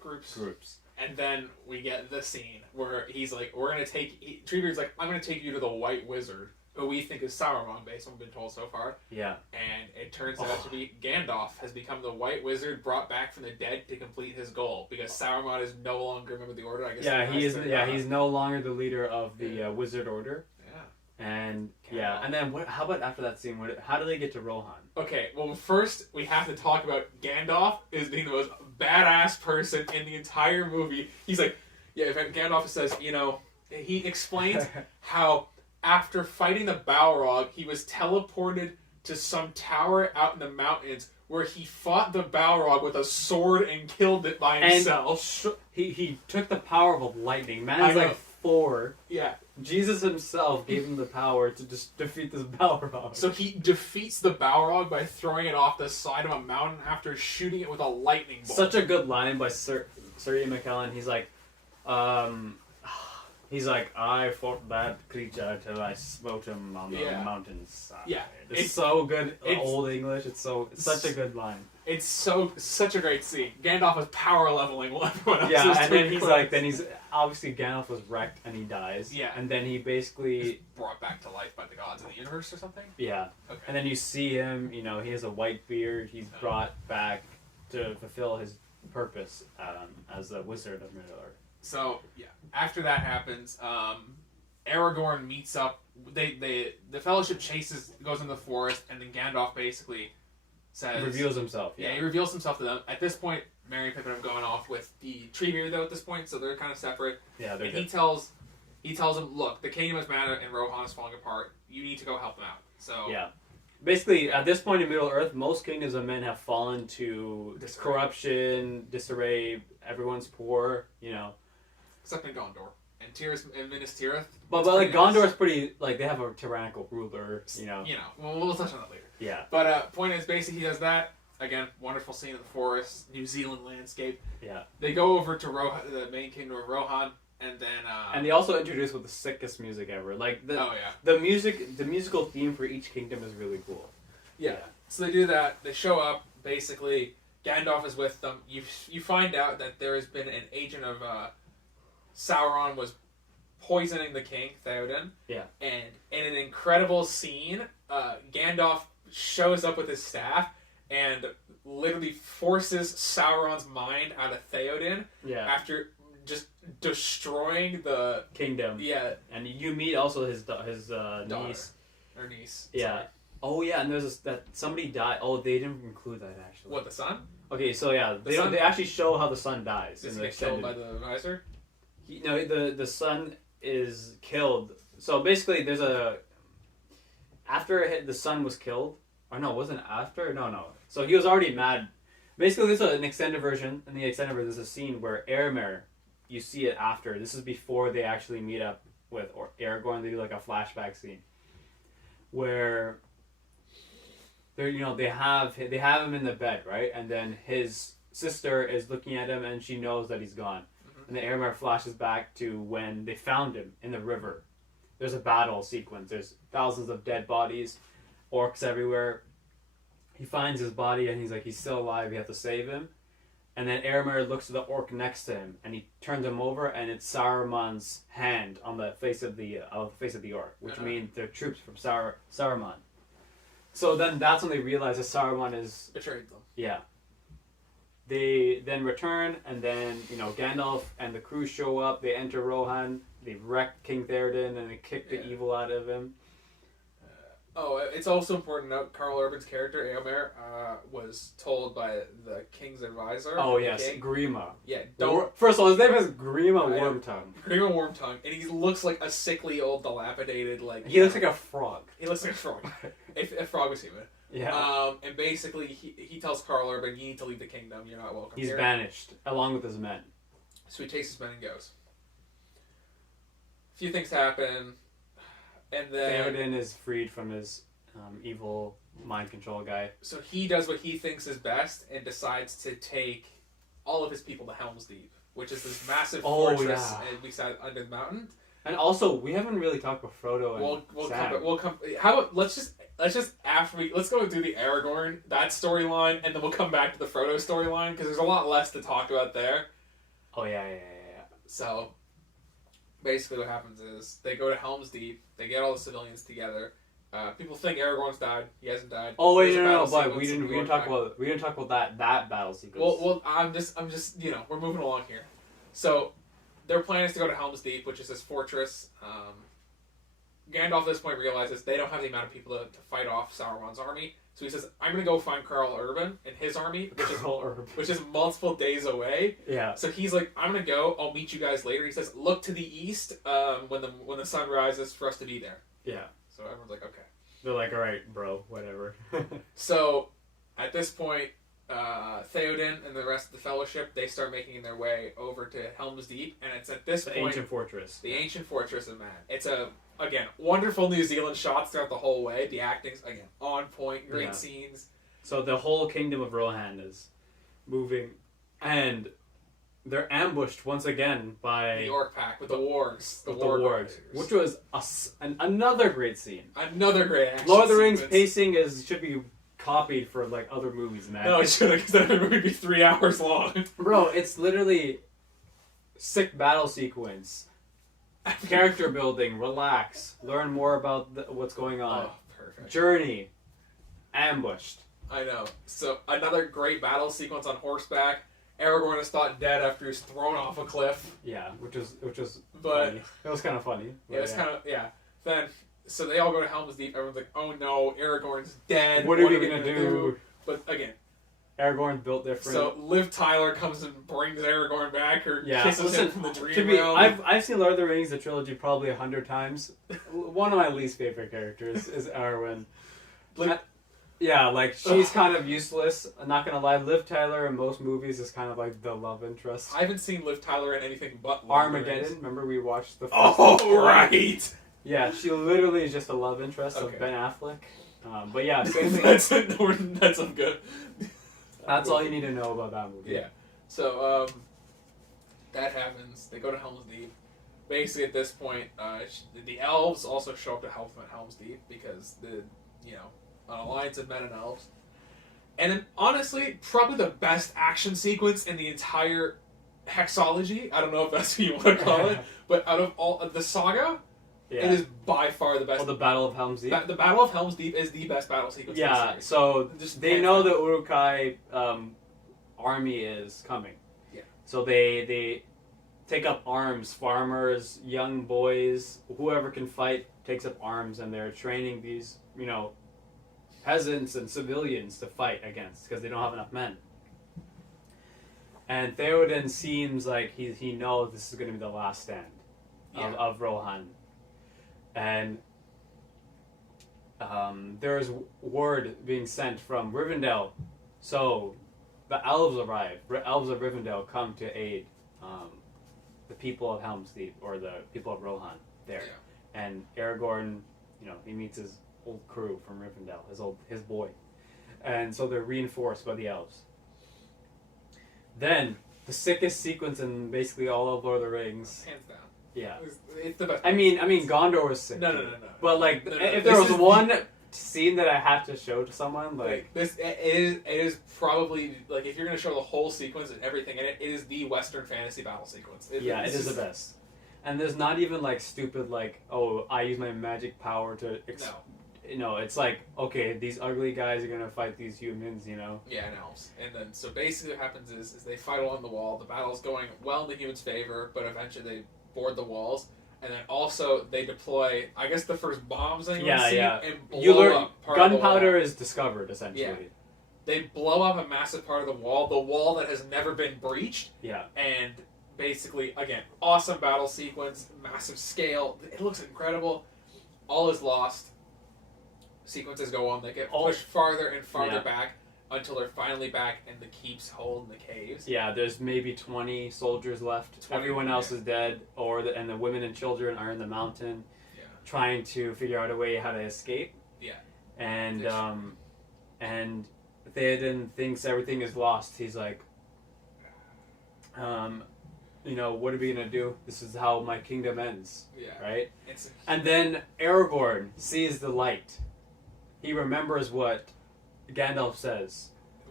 groups. And then we get the scene where he's like, Treebeard's like, I'm going to take you to the White Wizard, who we think is Sauron, based on what we've been told so far. Yeah. And it turns out to be Gandalf has become the White Wizard brought back from the dead to complete his goal, because Sauron is no longer a member of the Order. I guess. Yeah, he's no longer the leader of the Wizard Order. Yeah. And and then how about after that scene? How do they get to Rohan? Okay, well first we have to talk about Gandalf as being the most badass person in the entire movie. He's like, Gandalf says, he explains how after fighting the Balrog, he was teleported to some tower out in the mountains where he fought the Balrog with a sword and killed it by himself. And he took the power of lightning. Man is like Thor. Yeah. Jesus himself gave him the power to just defeat this Balrog. So he defeats the Balrog by throwing it off the side of a mountain after shooting it with a lightning bolt. Such a good line by Sir Ian McKellen. He's like, I fought that creature till I smote him on the mountainside. Yeah. It's so good. Old English. It's such a good line. It's such a great scene. Gandalf is power leveling while everyone else is and then he's obviously Gandalf was wrecked and he dies. Yeah. And then he basically brought back to life by the gods of the universe or something? Yeah. Okay. And then you see him, he has a white beard. He's brought back to fulfill his purpose as a wizard of Middle-earth. So, after that happens, Aragorn meets up. The Fellowship goes into the forest, and then Gandalf basically reveals himself. Yeah, he reveals himself to them. At this point, Merry and Pippin have gone off with the Treebeard, though, at this point, so they're kind of separate. Yeah, they're good. He tells them, look, the kingdom is mad and Rohan is falling apart. You need to go help them out. So yeah. Basically, at this point in Middle-earth, most kingdoms of men have fallen to corruption, disarray, everyone's poor, Except in Gondor. And Minas Tirith. But Gondor's pretty, they have a tyrannical ruler, Well, we'll touch on that later. Yeah. But point is, basically, he does that. Again, wonderful scene in the forest, New Zealand landscape. Yeah. They go over to the main kingdom of Rohan, and then... and they also introduce with the sickest music ever. The musical theme for each kingdom is really cool. Yeah. So they do that. They show up. Basically, Gandalf is with them. You find out that there has been an agent of... Sauron was poisoning the king, Theoden. Yeah. And in an incredible scene, Gandalf shows up with his staff and literally forces Sauron's mind out of Theoden. Yeah. After just destroying the kingdom. Yeah. And you meet also his daughter. Niece. Or niece. Yeah. Sorry. Oh yeah, and there's that somebody died. Oh, they didn't include that actually. What, the son? Okay, so yeah, they actually show how the son dies. Does he get killed by the visor? The son is killed. So basically, there's after the son was killed, or no, it wasn't after. No. So he was already mad. Basically, there's an extended version. In the extended version, there's a scene where Éomer, you see it after. This is before they actually meet up with Aragorn. They do a flashback scene where they have him in the bed, right, and then his sister is looking at him and she knows that he's gone. And the Éomer flashes back to when they found him in the river. There's a battle sequence. There's thousands of dead bodies, orcs everywhere. He finds his body and he's still alive. You have to save him. And then Éomer looks at the orc next to him and he turns him over and it's Saruman's hand on the face of the orc, which means they're troops from Saruman. So then that's when they realize that Saruman is betrayed them. Yeah. They then return, and then Gandalf and the crew show up. They enter Rohan. They wreck King Theoden, and they kick the evil out of him. It's also important to note Karl Urban's character Éomer was told by the king's advisor. Oh yes, Grima. Yeah, First of all, his name is Grima Wormtongue. Grima Wormtongue, and he looks like a sickly old dilapidated He looks like a frog. He looks like a frog. If a frog was human. Yeah. And basically, he tells Karl Urban, you need to leave the kingdom. You're not welcome here. He's banished, along with his men. So he takes his men and goes. A few things happen, and then... Theoden is freed from his evil mind control guy. So he does what he thinks is best, and decides to take all of his people to Helm's Deep, which is this massive fortress beside under the mountain. And also, we haven't really talked about Frodo and Sam. We'll come. How about let's just let's go through the Aragorn storyline, and then we'll come back to the Frodo storyline because there's a lot less to talk about there. Oh yeah. So basically, what happens is they go to Helm's Deep. They get all the civilians together. People think Aragorn's died. He hasn't died. Oh wait, no, but we didn't talk about that battle sequence. Well, I'm just we're moving along here. So their plan is to go to Helm's Deep, which is this fortress. Gandalf at this point realizes they don't have the amount of people to fight off Sauron's army. So he says, I'm going to go find Carl Urban and his army, which is multiple days away. Yeah. So he's like, I'm going to go. I'll meet you guys later. He says, look to the east when the sun rises for us to be there. Yeah. So everyone's like, okay. They're like, all right, bro, whatever. So at this point, Theoden and the rest of the Fellowship, they start making their way over to Helm's Deep. And it's at this point... The ancient fortress. The ancient fortress of man. It's again, wonderful New Zealand shots throughout the whole way. The acting's, again, on point. Great scenes. So the whole kingdom of Rohan is moving. And they're ambushed once again by... The Orc pack with the wargs. The wargs. Which was another great scene. Another great action Lord of the Rings sequence. pacing should be copied for like other movies, man. No, it shouldn't, because then it would be 3 hours long. Bro, it's literally sick battle sequence. Character building, relax, learn more about what's going on. Oh, perfect. Journey, ambushed. I know. So another great battle sequence on horseback. Aragorn is thought dead after he's thrown off a cliff. Yeah, which was but funny. It was kind of funny. Yeah, it was kind of Then so they all go to Helm's Deep. Everyone's like, "Oh no, Aragorn's dead. What are we gonna do?" But again, Aragorn's built different. So Liv Tyler comes and brings Aragorn back, or kisses him from the dream realm. I've seen Lord of the Rings, the trilogy, probably 100 times. One of my least favorite characters is Arwen. She's kind of useless. I'm not gonna lie. Liv Tyler in most movies is kind of like the love interest. I haven't seen Liv Tyler in anything but Armageddon. Remember we watched the first right! Yeah, she literally is just a love interest of Ben Affleck. But yeah, same thing. That's some good. That's all you need to know about that movie. Yeah. So, that happens. They go to Helm's Deep. Basically, at this point, the elves also show up to help them at Helm's Deep because an alliance of men and elves. And then, honestly, probably the best action sequence in the entire hexology. I don't know if that's what you want to call it, but out of all of the saga, it is by far the best. Oh, the Battle of Helm's Deep? The Battle of Helm's Deep is the best battle sequence in the series. So they know the Uruk-hai army is coming. Yeah. So they take up arms. Farmers, young boys, whoever can fight takes up arms, and they're training these, peasants and civilians to fight against because they don't have enough men. And Theoden seems like he knows this is going to be the last stand of Rohan. And there's word being sent from Rivendell. So the elves arrive. Elves of Rivendell come to aid the people of Helm's Deep, or the people of Rohan there. Yeah. And Aragorn, he meets his old crew from Rivendell, his boy. And so they're reinforced by the elves. Then, the sickest sequence in basically all of Lord of the Rings. Hands down. Yeah. It's the best. I mean, Gondor was sick. No. But if there was one scene that I have to show to someone, this, it is probably if you're gonna show the whole sequence and everything in it, it is the Western fantasy battle sequence. It is the best. And there's not even stupid I use my magic power to. No. It's okay, these ugly guys are gonna fight these humans, Yeah, and elves. And then so basically what happens is they fight along the wall. The battle's going well in the humans' favor, but eventually they board the walls, and then also they deploy, I guess, the first bombs and blow up part gunpowder is discovered essentially. Yeah. They blow up a massive part of the wall that has never been breached. Yeah. And basically, again, awesome battle sequence, massive scale. It looks incredible. All is lost. Sequences go on. They get pushed farther and farther back until they're finally back and the keeps hold in the caves. Yeah, there's maybe 20 soldiers left. Everyone else is dead, and the women and children are in the mountain, trying to figure out a way how to escape. Yeah. And Theoden thinks everything is lost. He's like, what are we gonna do? This is how my kingdom ends. Yeah. Right. And then Aragorn sees the light. He remembers what Gandalf says.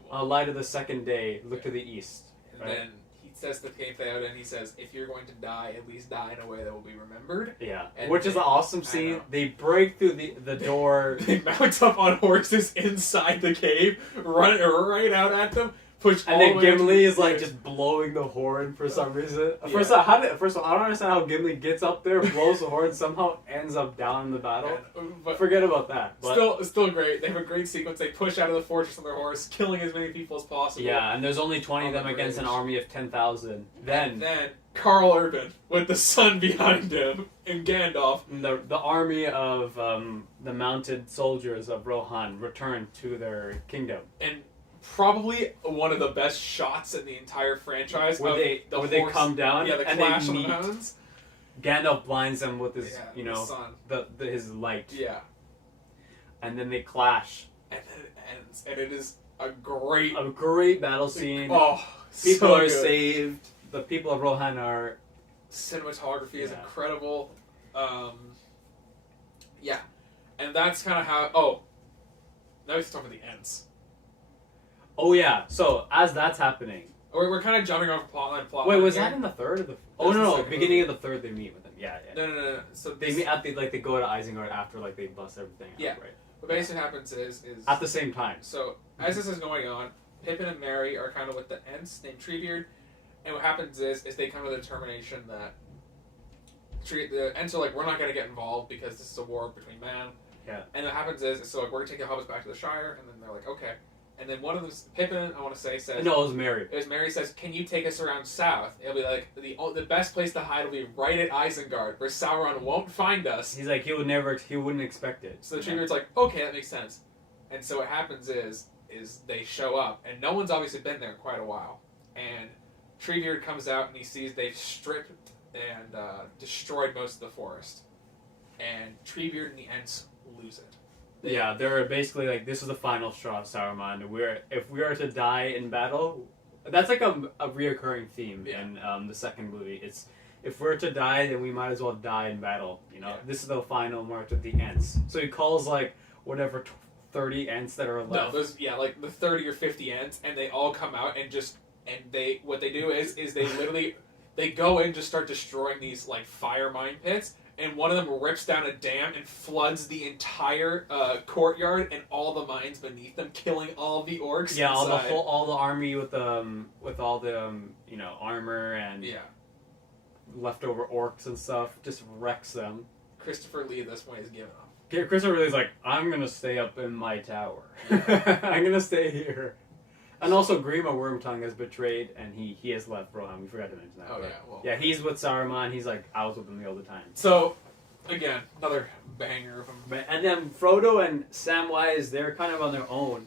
On the light of the second day, look to the east. And then he says to King Theoden, he says, if you're going to die, at least die in a way that will be remembered. Yeah. Which is an awesome scene. They break through the door. They mount up on horses inside the cave, run right out at them, push and then Gimli is like just blowing the horn for some reason. First of all, I don't understand how Gimli gets up there, blows the horn, somehow ends up down in the battle. But forget about that. But still great. They have a great sequence. They push out of the fortress on their horse, killing as many people as possible. Yeah, and there's only 20 of them against an army of 10,000. Then Carl Urban with the sun behind him and Gandalf. The army of the mounted soldiers of Rohan return to their kingdom. And probably one of the best shots in the entire franchise. Where they come down the and clash they meet. On the mountains. Gandalf blinds them with his, the sun. His light. Yeah. And then they clash. And then it ends. And it is a great battle scene. Oh, people so are good. saved. The people of Rohan are... Cinematography is incredible. Yeah. And that's kind of how... Oh. Now we can talk about the ends. Oh, yeah. So, as that's happening... We're kind of jumping off plotline. Wait, was that in the third? Or the... Oh, no. Beginning of the third, they meet with them. Yeah. No. So they meet at the... Like, they go to Isengard after, like, they bust everything out, right? What basically happens is... At the same time. So, as this is going on, Pippin and Merry are kind of with the Ents named Treebeard. And what happens is they come to the determination that the Ents are like, we're not going to get involved because this is a war between man. Yeah. And what happens is so like, we're going to take the Hobbits back to the Shire. And then they're like, okay. And then one of them, Pippin, I want to say, says... No, it was Merry. Merry says, can you take us around south? It'll be like, the best place to hide will be right at Isengard, where Sauron won't find us. He's like, he wouldn't expect it. So the Treebeard's like, okay, that makes sense. And so what happens is they show up, and no one's obviously been there in quite a while. And Treebeard comes out, and he sees they've stripped and destroyed most of the forest. And Treebeard and the Ents lose it. Yeah, they're basically like, this is the final straw of Sauron. If we are to die in battle, that's like a reoccurring theme in the second movie. It's, if we're to die, then we might as well die in battle. You know, this is the final march of the Ents. So he calls like whatever 30 Ents that are left. No, like the 30 or 50 Ents, and they all come out and what they do is they literally they go in and just start destroying these like fire mine pits. And one of them rips down a dam and floods the entire courtyard and all the mines beneath them, killing all the orcs. Yeah, inside. all the army with all the armor and leftover orcs and stuff, just wrecks them. Christopher Lee at this point is giving up. Christopher Lee's like, I'm gonna stay up in my tower. I'm gonna stay here. And also, Grima Wormtongue has betrayed, and he has left Rohan. We forgot to mention that. Oh, but, yeah. Well, yeah, he's with Saruman. He's like, I was with him the other time. So, again, another banger of them. And then Frodo and Samwise, they're kind of on their own.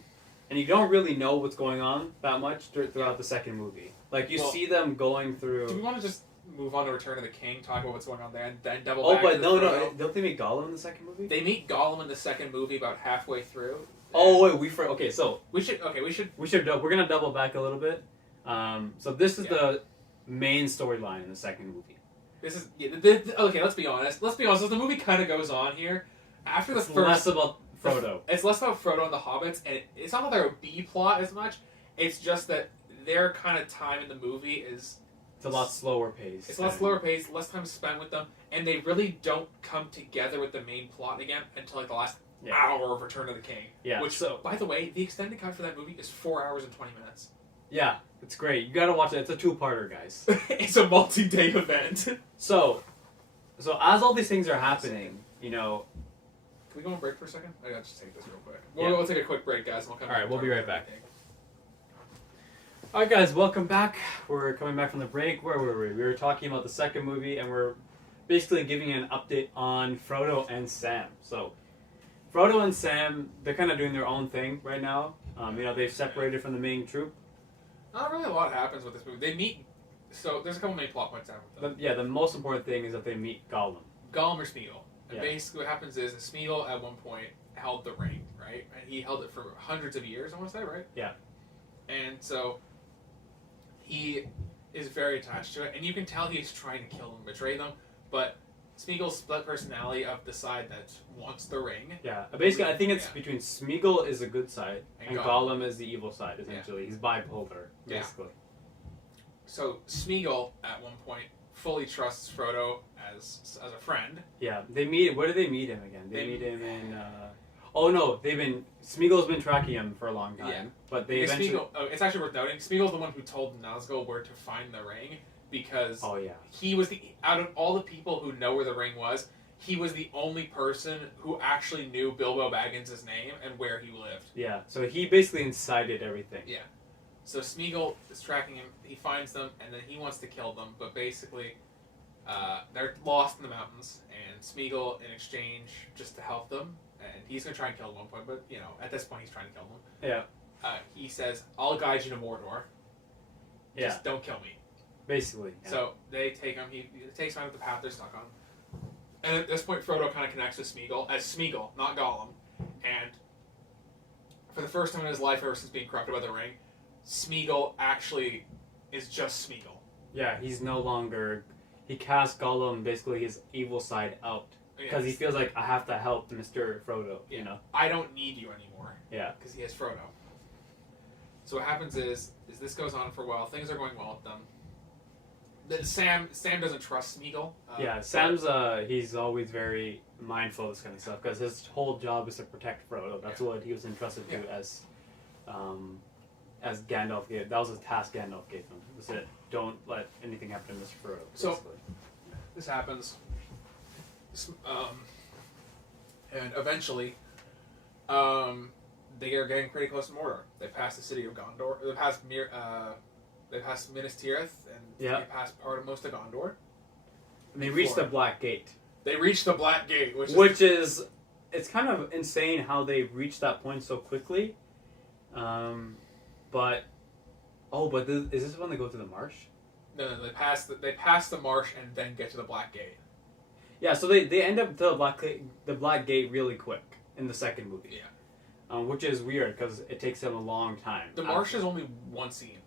And you don't really know what's going on that much throughout the second movie. Like, you see them going through... Do we want to just move on to Return of the King, talk about what's going on there, and then double back but no, Frodo? don't they meet Gollum in the second movie? They meet Gollum in the second movie about halfway through. Oh wait, we should. We're gonna double back a little bit. So this is the main storyline in the second movie. This is okay. Let's be honest. So the movie kind of goes on here after the first. Less about Frodo. It's less about Frodo and the Hobbits, and it's not that they're a B plot as much. It's just that their kind of time in the movie is. It's a lot slower paced. It's a lot slower paced, less time spent with them, and they really don't come together with the main plot again until like the last hour of Return of the King. Yeah. Which, by the way, the extended cut for that movie is 4 hours and 20 minutes. Yeah, it's great. You gotta watch it. It's a two-parter, guys. It's a multi-day event. So as all these things are happening, Can we go on break for a second? I gotta just take this real quick. We'll take a quick break, guys, and we'll come back. Alright, we'll be right back. Alright, guys, welcome back. We're coming back from the break. Where were we? We were talking about the second movie, and we're basically giving an update on Frodo and Sam. So, Frodo and Sam, they're kind of doing their own thing right now. They've separated from the main troop. Not really a lot happens with this movie. They meet... So, there's a couple main plot points with them. The most important thing is that they meet Gollum. Gollum or Smeagol. And basically what happens is Smeagol, at one point, held the ring, right? And he held it for hundreds of years, I want to say, right? Yeah. And so, he is very attached to it. And you can tell he's trying to kill them, betray them. But... Smeagol's split personality of the side that wants the ring. Yeah, basically, I think it's between Smeagol is the good side and Gollum is the evil side. Essentially, he's bipolar, basically. So Smeagol, at one point, fully trusts Frodo as a friend. Yeah, they meet. Where do they meet him again? They meet him in. Oh no, Smeagol's been tracking him for a long time. Yeah. But they because eventually... it's actually worth noting, Smeagol's the one who told Nazgul where to find the ring, because he was out of all the people who know where the ring was, he was the only person who actually knew Bilbo Baggins' name and where he lived. Yeah, so he basically incited everything. Yeah. So Smeagol is tracking him, he finds them, and then he wants to kill them, but basically they're lost in the mountains, and Smeagol, in exchange, just to help them, and he's going to try and kill them at one point, but, at this point he's trying to kill them. Yeah. He says, I'll guide you to Mordor. Just don't kill me. Basically. Yeah. So they take him, he takes him out of the path they're stuck on. And at this point, Frodo kind of connects with Smeagol, as Smeagol, not Gollum. And for the first time in his life, ever since being corrupted by the ring, Smeagol actually is just Smeagol. Yeah, he's no longer... He casts Gollum, basically his evil side, out. Because he feels like, I have to help Mr. Frodo, I don't need you anymore. Yeah. Because he has Frodo. So what happens is this goes on for a while. Things are going well with them. Sam doesn't trust Smeagol. Sam's he's always very mindful of this kind of stuff because his whole job is to protect Frodo. That's what he was entrusted to as Gandalf gave. That was a task Gandalf gave him. Was it? Don't let anything happen to Mr. Frodo. So this happens, and eventually, they are getting pretty close to Mordor. They pass the city of Gondor. They pass Minas Tirith, and they pass part of most of Gondor. And they reach the Black Gate. They reach the Black Gate, which is it's kind of insane how they reach that point so quickly. Is this when they go to the marsh? No, they pass the marsh and then get to the Black Gate. Yeah, so they end up to the Black Gate really quick in the second movie. Yeah. Which is weird because it takes them a long time. The marsh is only one scene.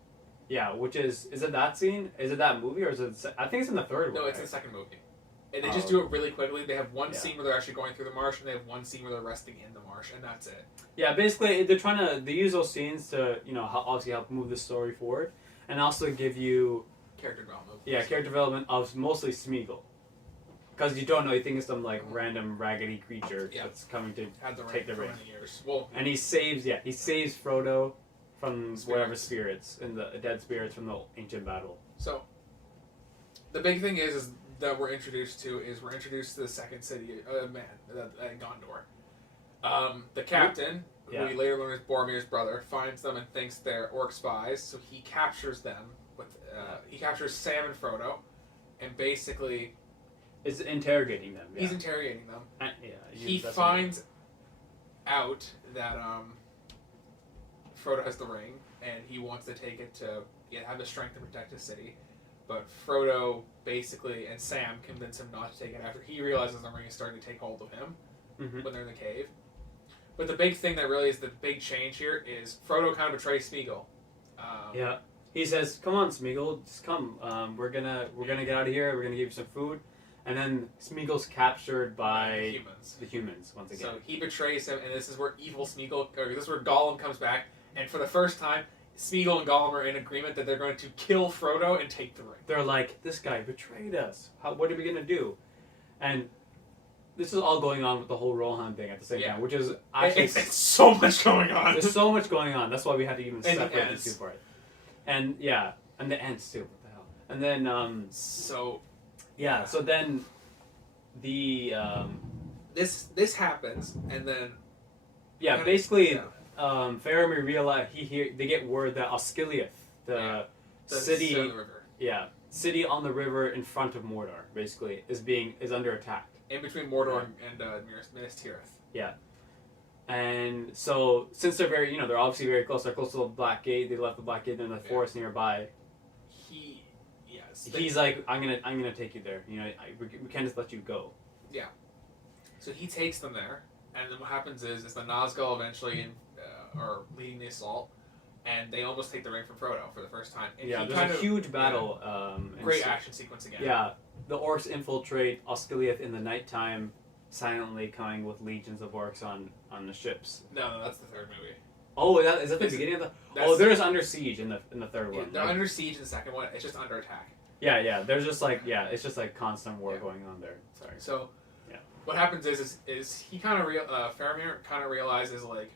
Yeah, which is it that scene? Is it that movie or is it? I think it's in the third one. No, it's in the second movie. And they just do it really quickly. They have one scene where they're actually going through the marsh, and they have one scene where they're resting in the marsh, and that's it. Yeah, basically they use those scenes to obviously help move the story forward, and also give you character development. Yeah, character development of mostly Smeagol, because you don't know, you think it's some random raggedy creature that's coming to take the ring. Well, and he saves Frodo from whatever spirits in the dead spirits from the ancient battle. So the big thing is that we're introduced to the second city, Gondor. The captain, who we later learn is Boromir's brother, finds them and thinks they're orc spies, so he captures them. He captures Sam and Frodo, and basically is interrogating them. He's interrogating them. He finds out that Frodo has the ring, and he wants to take it to have the strength to protect his city. But Frodo and Sam convince him not to take it after he realizes the ring is starting to take hold of him when they're in the cave. But the big thing that really is the big change here is Frodo kind of betrays Smeagol. He says, "Come on, Smeagol, just come. We're gonna get out of here. We're gonna give you some food." And then Smeagol's captured by the humans once again. So he betrays him, and this is where this is where Gollum comes back, and for the first time, Smeagol and Gollum are in agreement that they're going to kill Frodo and take the ring. They're like, this guy betrayed us. What are we going to do? And this is all going on with the whole Rohan thing at the same time, which is actually... It's so much going on. There's so much going on. That's why we had to even separate these two parts. And, and the ends, too. What the hell? And then, So then the... This happens, and then... basically... Faramir realize they get word that Osgiliath, the city on the river. City on the river in front of Mordor, basically, is under attack. In between Mordor and Minas Tirith. Yeah. And so since they're they're obviously very close. They're close to the Black Gate. They left the Black Gate in the forest nearby. He's like, I'm gonna take you there. We can't just let you go. Yeah. So he takes them there. And then what happens is the Nazgul eventually are leading the assault, and they almost take the ring from Frodo for the first time. And there's a huge battle. Great action sequence again. Yeah, the orcs infiltrate Osgiliath in the nighttime, silently coming with legions of orcs on the ships. No, that's the third movie. Oh, is that the beginning of the... they're just under siege in the third one. They're under siege in the second one. It's just under attack. Yeah. There's just it's just constant war going on there. Sorry. So... Yeah. What happens is he kind of Faramir kind of realizes like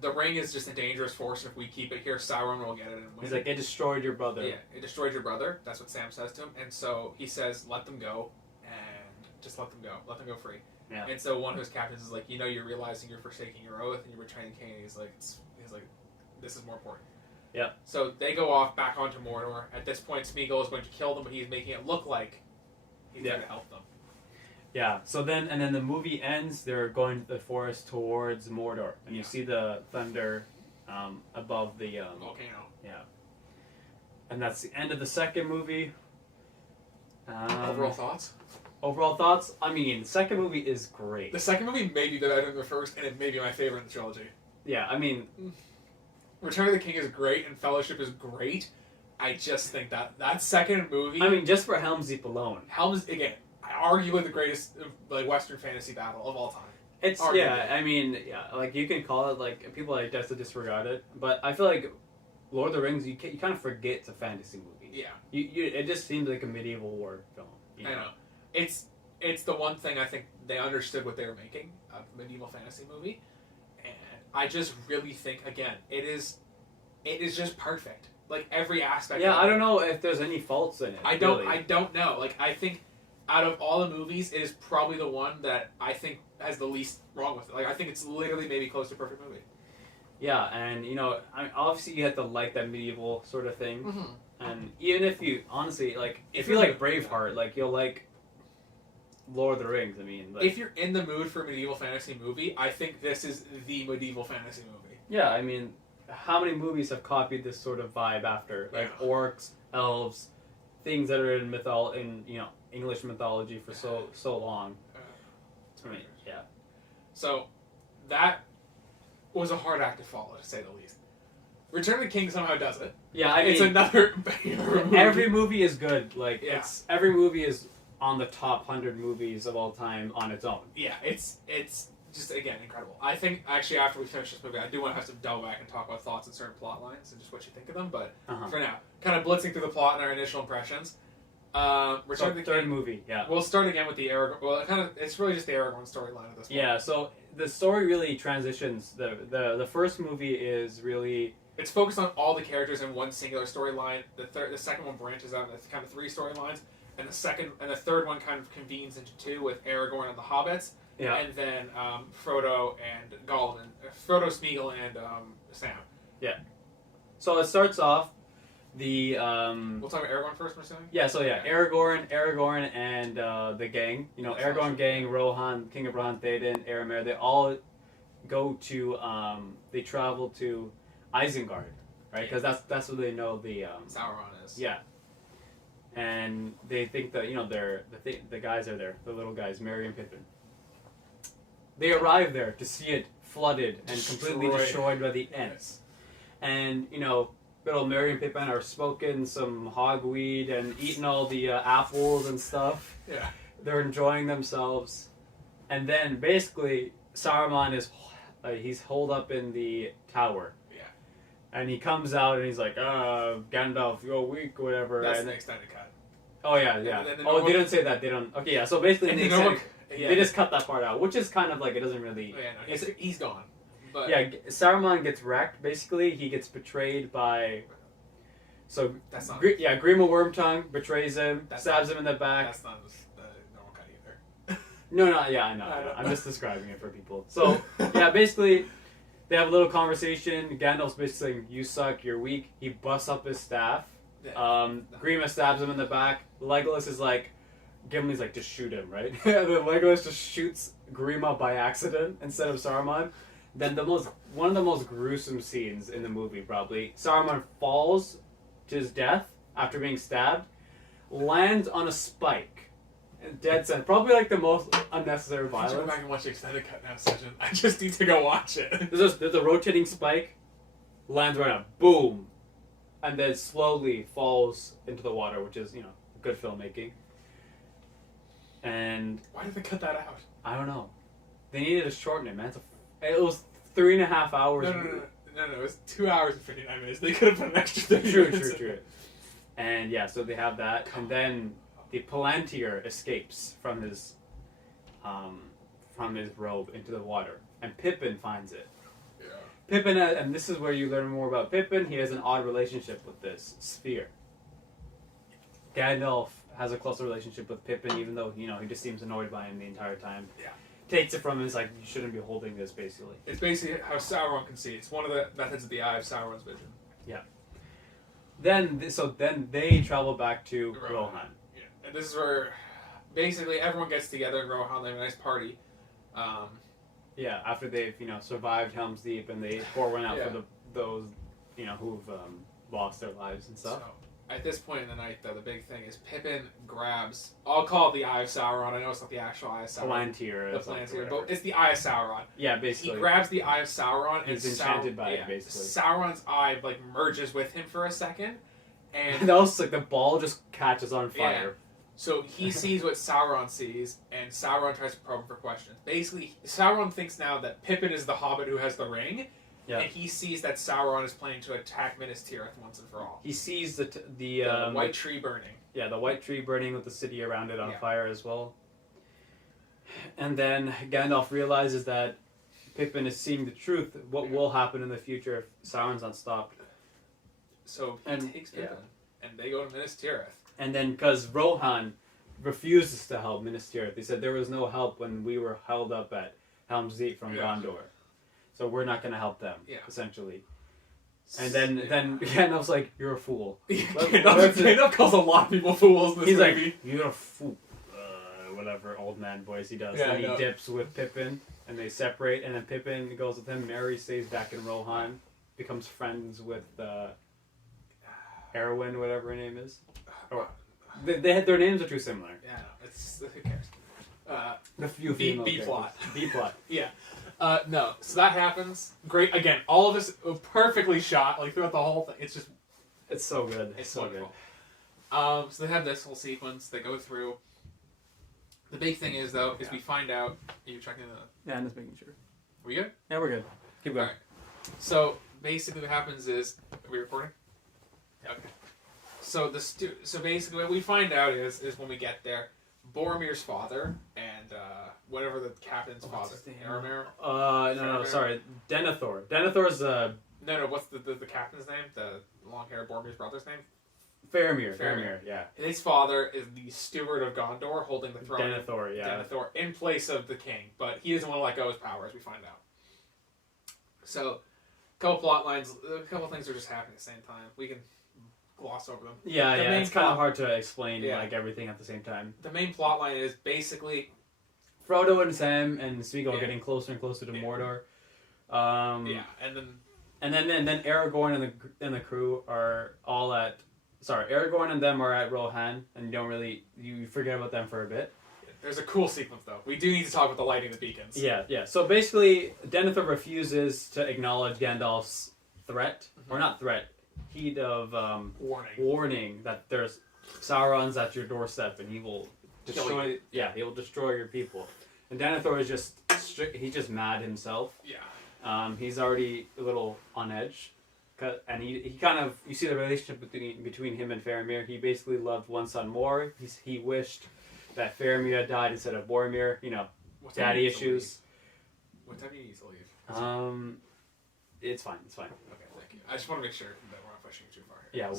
the ring is just a dangerous force, and if we keep it here, Sauron will get it and win. He's like, it destroyed your brother. Yeah, it destroyed your brother. That's what Sam says to him, and so he says, "Let them go, and just let them go free." Yeah. And so one of his captains is like, you're realizing you're forsaking your oath and you're betraying the king. And he's like, this is more important. Yeah. So they go off back onto Mordor. At this point, Smeagol is going to kill them, but he's making it look like he's going to help them. Yeah. So then the movie ends. They're going to the forest towards Mordor, and you see the thunder above the volcano. Yeah. And that's the end of the second movie. Overall thoughts? Overall thoughts? I mean, the second movie is great. The second movie may be better than the first, and it may be my favorite in the trilogy. Yeah, I mean... Return of the King is great, and Fellowship is great. I just think that second movie... I mean, just for Helm's Deep alone. Helm's, again, arguably the greatest Western fantasy battle of all time. It's, arguably. Yeah, I mean, like, you can call it, like, people like just to disregard it, but I feel like Lord of the Rings, you kind of forget it's a fantasy movie. Yeah. It just seems like a medieval war film. I know. It's the one thing I think they understood what they were making, a medieval fantasy movie, and I just really think, again, it is just perfect. Like, every aspect Yeah, of it. I don't know if there's any faults in it. I don't know. Like, I think out of all the movies, it is probably the one that I think has the least wrong with it. Like, I think it's literally maybe close to a perfect movie. Yeah, and, I mean, obviously you have to like that medieval sort of thing. Mm-hmm. And even if you, honestly, like, if you like Braveheart, like, you'll like Lord of the Rings, I mean. Like, if you're in the mood for a medieval fantasy movie, I think this is the medieval fantasy movie. Yeah, I mean, how many movies have copied this sort of vibe after? Like, orcs, elves, things that are in English mythology for so long. I mean, yeah. So, that was a hard act to follow, to say the least. Return of the King somehow does it. Yeah, I mean, it's another movie. Every movie is good. Like, every movie is on the top 100 movies of all time on its own. Yeah, it's just, again, incredible. I think, actually, after we finish this movie, I do want to have to delve back and talk about thoughts on certain plot lines and just what you think of them, but for now, kind of blitzing through the plot and our initial impressions. Return of the third King, movie, yeah. We'll start again with the Aragorn. Well, it's really just the Aragorn storyline at this point. Yeah, so the story really transitions. The first movie is really... It's focused on all the characters in one singular storyline. The second one branches out into kind of three storylines, and the third one kind of convenes into two with Aragorn and the Hobbits, and then Frodo and Gollum, Frodo, Smeagol, and Sam. Yeah. So it starts off the. We'll talk about Aragorn first, we're saying. Yeah. So yeah, Aragorn, and the gang. Aragorn gang, Rohan, King of Rohan, Théoden, Aramir. They all go to. They travel to Isengard, right? Because that's what they know the Sauron is. Yeah. And they think that they're the guys are there, the little guys, Merry and Pippin. They arrive there to see it flooded and completely destroyed by the Ents, and little Merry and Pippin are smoking some hogweed and eating all the apples and stuff. Yeah. They're enjoying themselves, and then basically Saruman is he's holed up in the tower. And he comes out and he's like, Gandalf, you're weak, or whatever. That's the extended cut. Oh, yeah. They don't say that. They don't. Okay, yeah. So basically, they just cut that part out, which is kind of like, it doesn't really. Oh, yeah, no, he's gone. But yeah, Saruman gets wrecked. Basically, he gets betrayed by. So that's not. Grima Wormtongue betrays him, stabs him in the back. That's not the normal cut either. No, I know. I'm just describing it for people. So yeah, basically. They have a little conversation. Gandalf's basically saying, "You suck. You're weak." He busts up his staff. Grima stabs him in the back. Legolas is like, Gimli's like, just shoot him, right? And then Legolas just shoots Grima by accident instead of Saruman. Then one of the most gruesome scenes in the movie, probably. Saruman falls to his death after being stabbed, lands on a spike. Dead center. Probably like the most unnecessary violence. I should go back and watch the extended cut now, Session. I just need to go watch it. There's a rotating spike, lands right on, boom, and then slowly falls into the water, which is, good filmmaking. And why did they cut that out? I don't know. They needed to shorten it, man. It was 3.5 hours. No, it was 2 hours and 59 minutes. They could have put an extra 30 minutes. True. And yeah, so they have that, and then the Palantir escapes from his from his robe into the water, and Pippin finds it. Yeah. Pippin, and this is where you learn more about Pippin. He has an odd relationship with this sphere. Gandalf has a closer relationship with Pippin, even though he just seems annoyed by him the entire time. Yeah. Takes it from him, is like, you shouldn't be holding this, basically. It's basically how Sauron can see. It's one of the methods of the eye of Sauron's vision. Yeah. Then they travel back to Rohan. Yeah. And this is where basically everyone gets together in Rohan. They have a nice party. Yeah, after they've survived Helm's Deep, and they pour one out for those who've lost their lives and stuff. So, at this point in the night, though, the big thing is Pippin grabs. I'll call it the Eye of Sauron. I know it's not the actual Eye of Sauron. Palantir. The Palantir, but it's the Eye of Sauron. Yeah, basically. He grabs the Eye of Sauron, and he's enchanted by it, basically. Sauron's eye merges with him for a second, and that was the ball just catches on fire. Yeah. So he sees what Sauron sees, and Sauron tries to probe him for questions. Basically, Sauron thinks now that Pippin is the Hobbit who has the ring. Yeah. And he sees that Sauron is planning to attack Minas Tirith once and for all. He sees the white tree burning. Yeah, the white tree burning with the city around it on fire as well. And then Gandalf realizes that Pippin is seeing the truth. What will happen in the future if Sauron's not stopped? So he takes Pippin, and they go to Minas Tirith. And then, because Rohan refuses to help Minas Tirith, he said there was no help when we were held up at Helm's Deep from Gondor. So we're not going to help them, essentially. And then Gandalf's like, you're a fool. Gandalf calls a lot of people fools in this movie. He's like, you're a fool. Whatever old man voice he does. Yeah, and he dips with Pippin, and they separate, and then Pippin goes with him. Merry stays back in Rohan, becomes friends with Arwen, whatever her name is. Their names are too similar. Yeah, who cares? The few B-plot. B-plot. Yeah. No, so that happens. Great. Again, all of this perfectly shot, throughout the whole thing. It's so good. It's so good. So they have this whole sequence. They go through. The big thing is, though, we find out. Are you checking the? Yeah, I'm just making sure. We good? Yeah, we're good. Keep going. All right. So basically, what happens is, are we recording? Okay. So basically, what we find out is when we get there, Boromir's father and whatever the captain's father, Aramir. No, sorry, Denethor. Denethor's No, what's the captain's name? The long-haired Boromir's brother's name? Faramir, yeah. His father is the steward of Gondor, holding the throne. Denethor, yeah. Denethor, in place of the king, but he doesn't want to let go of his power, as we find out. So, a couple things are just happening at the same time. We can gloss over them. Yeah, it's kind of hard to explain everything at the same time. The main plot line is basically Frodo and Sam and Smeagol getting closer and closer to Mordor. And then Aragorn and the crew are all at. Sorry, Aragorn and them are at Rohan, and you forget about them for a bit. There's a cool sequence though. We do need to talk about the lighting of the beacons. Yeah. So basically, Denethor refuses to acknowledge Gandalf's threat, or not threat, heed of warning that there's Sauron's at your doorstep and he will destroy. Yeah, he will destroy your people. And Denethor is he's just mad himself. Yeah. He's already a little on edge. And he kind of, you see the relationship between him and Faramir. He basically loved one son more. He wished that Faramir had died instead of Boromir. Daddy issues. What time do you need to leave? It's fine. Okay, thank you. I just want to make sure that we're not pushing too far here. Yeah,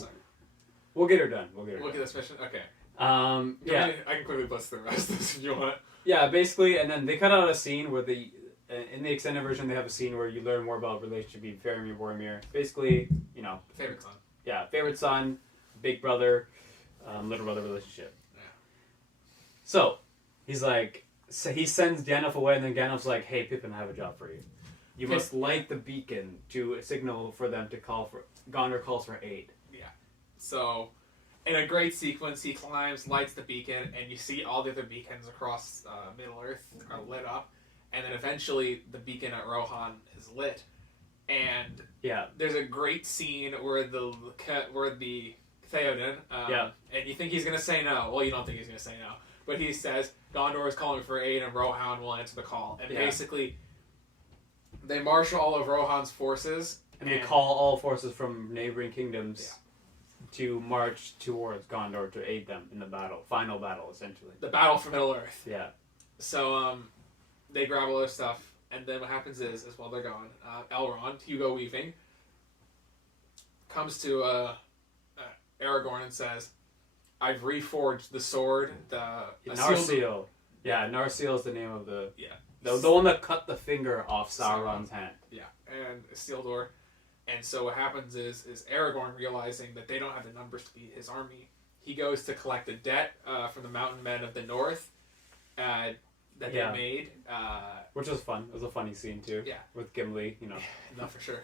we'll get her done. Look at this mission. Okay. Yeah. I can quickly bust the rest of this if you want. Yeah, basically, and then they cut out a scene where in the extended version, they have a scene where you learn more about the relationship between Faramir and Boromir. Basically, favorite son. Yeah, favorite son, big brother, little brother relationship. Yeah. So, he sends Gandalf away, and then Gandalf's like, "Hey, Pippin, I have a job for you. You must light the beacon to signal for them to call for Gondor calls for aid." Yeah. So, in a great sequence, he climbs, lights the beacon, and you see all the other beacons across Middle Earth are lit up. And then eventually the beacon at Rohan is lit, and there's a great scene where the Theoden, and you think he's gonna say no. Well, you don't think he's gonna say no, but he says Gondor is calling for aid, and Rohan will answer the call. And basically, they marshal all of Rohan's forces, and they call all forces from neighboring kingdoms to march towards Gondor to aid them in the final battle, essentially. The battle for Middle Earth. Yeah. So they grab all their stuff, and then what happens is while they're gone, Elrond, Hugo Weaving, comes to Aragorn and says, "I've reforged the sword." Narsil. Yeah, Narsil is the name of the yeah the one that cut the finger off Sauron's hand. Yeah, and Isildur. And so what happens is Aragorn, realizing that they don't have the numbers to beat his army, he goes to collect a debt from the mountain men of the north that they made. Which was fun. It was a funny scene too. Yeah. With Gimli, Not for sure.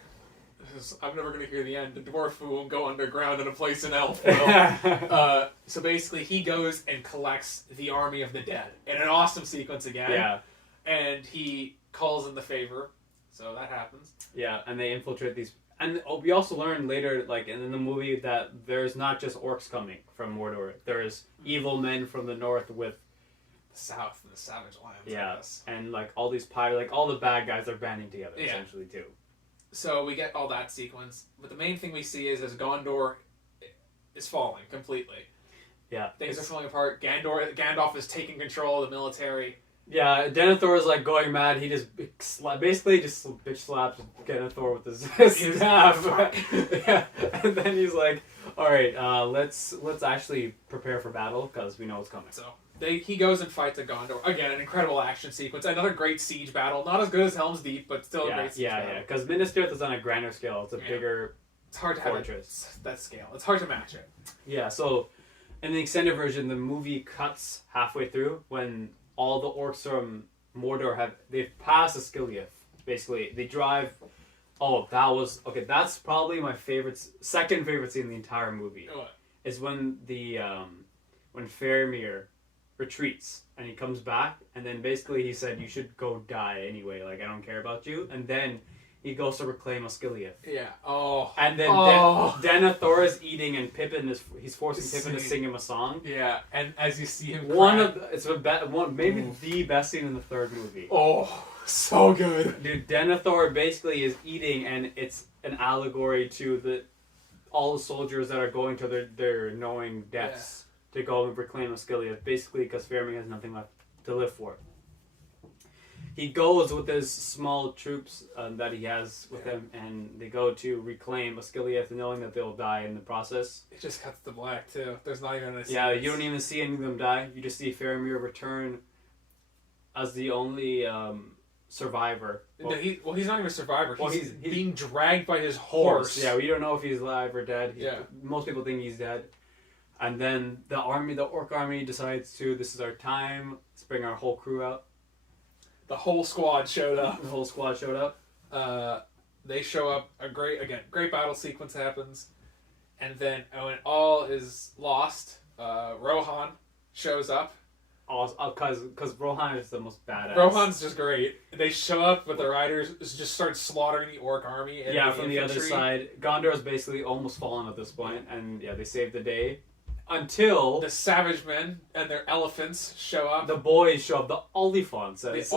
I'm never going to hear the end. The dwarf who won't go underground in a place in Elf will. So basically he goes and collects the army of the dead. In an awesome sequence again. Yeah. And he calls in the favor. So that happens. Yeah, and they infiltrate these. And we also learn later, like in the movie, that there's not just orcs coming from Mordor. There's evil men from the north with the south and the Savage Lands. Yeah, and like all these pirates, like all the bad guys are banding together essentially too. So we get all that sequence, but the main thing we see is Gondor is falling completely. Yeah, things are falling apart. Gandalf is taking control of the military. Yeah, Denethor is like going mad. He just basically just bitch slaps Denethor with his staff. Yeah, and then he's like, "All right, let's actually prepare for battle because we know what's coming." So he goes and fights at Gondor again. An incredible action sequence. Another great siege battle. Not as good as Helm's Deep, but still a great siege battle. Yeah, because Minas Tirith is on a grander scale. It's a bigger. It's hard to fortress. Have that scale. It's hard to match it. Yeah. So, in the extended version, the movie cuts halfway through when all the orcs from Mordor they've passed Osgiliath. Basically, they drive. Oh, that's probably my second favorite scene in the entire movie. What? Is when when Faramir retreats and he comes back and then basically he said, "You should go die anyway. Like I don't care about you." And then he goes to reclaim Osgiliath. Yeah. Oh. And then Denethor is eating, and he's forcing Pippin to sing him a song. Yeah. And as you see him, maybe the best scene in the third movie. Oh, so good, dude. Denethor basically is eating, and it's an allegory to all the soldiers that are going to their knowing deaths to go and reclaim Osgiliath. Basically, because Faramir has nothing left to live for. He goes with his small troops that he has with him, and they go to reclaim Osgiliath, knowing that they'll die in the process. It just cuts to black too. There's not even a sequence. Yeah, you don't even see any of them die. You just see Faramir return as the only survivor. He's not even a survivor. He's being dragged by his horse. Yeah, we don't know if he's alive or dead. Most people think he's dead. And then the orc army decides this is our time. Let's bring our whole crew out. The whole squad showed up. They show up. Great battle sequence happens. And then when all is lost, Rohan shows up. Because Rohan is the most badass. Rohan's just great. They show up with the riders, just start slaughtering the orc army. And from the other side. Gondor is basically almost fallen at this point, and they save the day. Until the Savage Men and their elephants show up. The boys show up. The Oliphants. As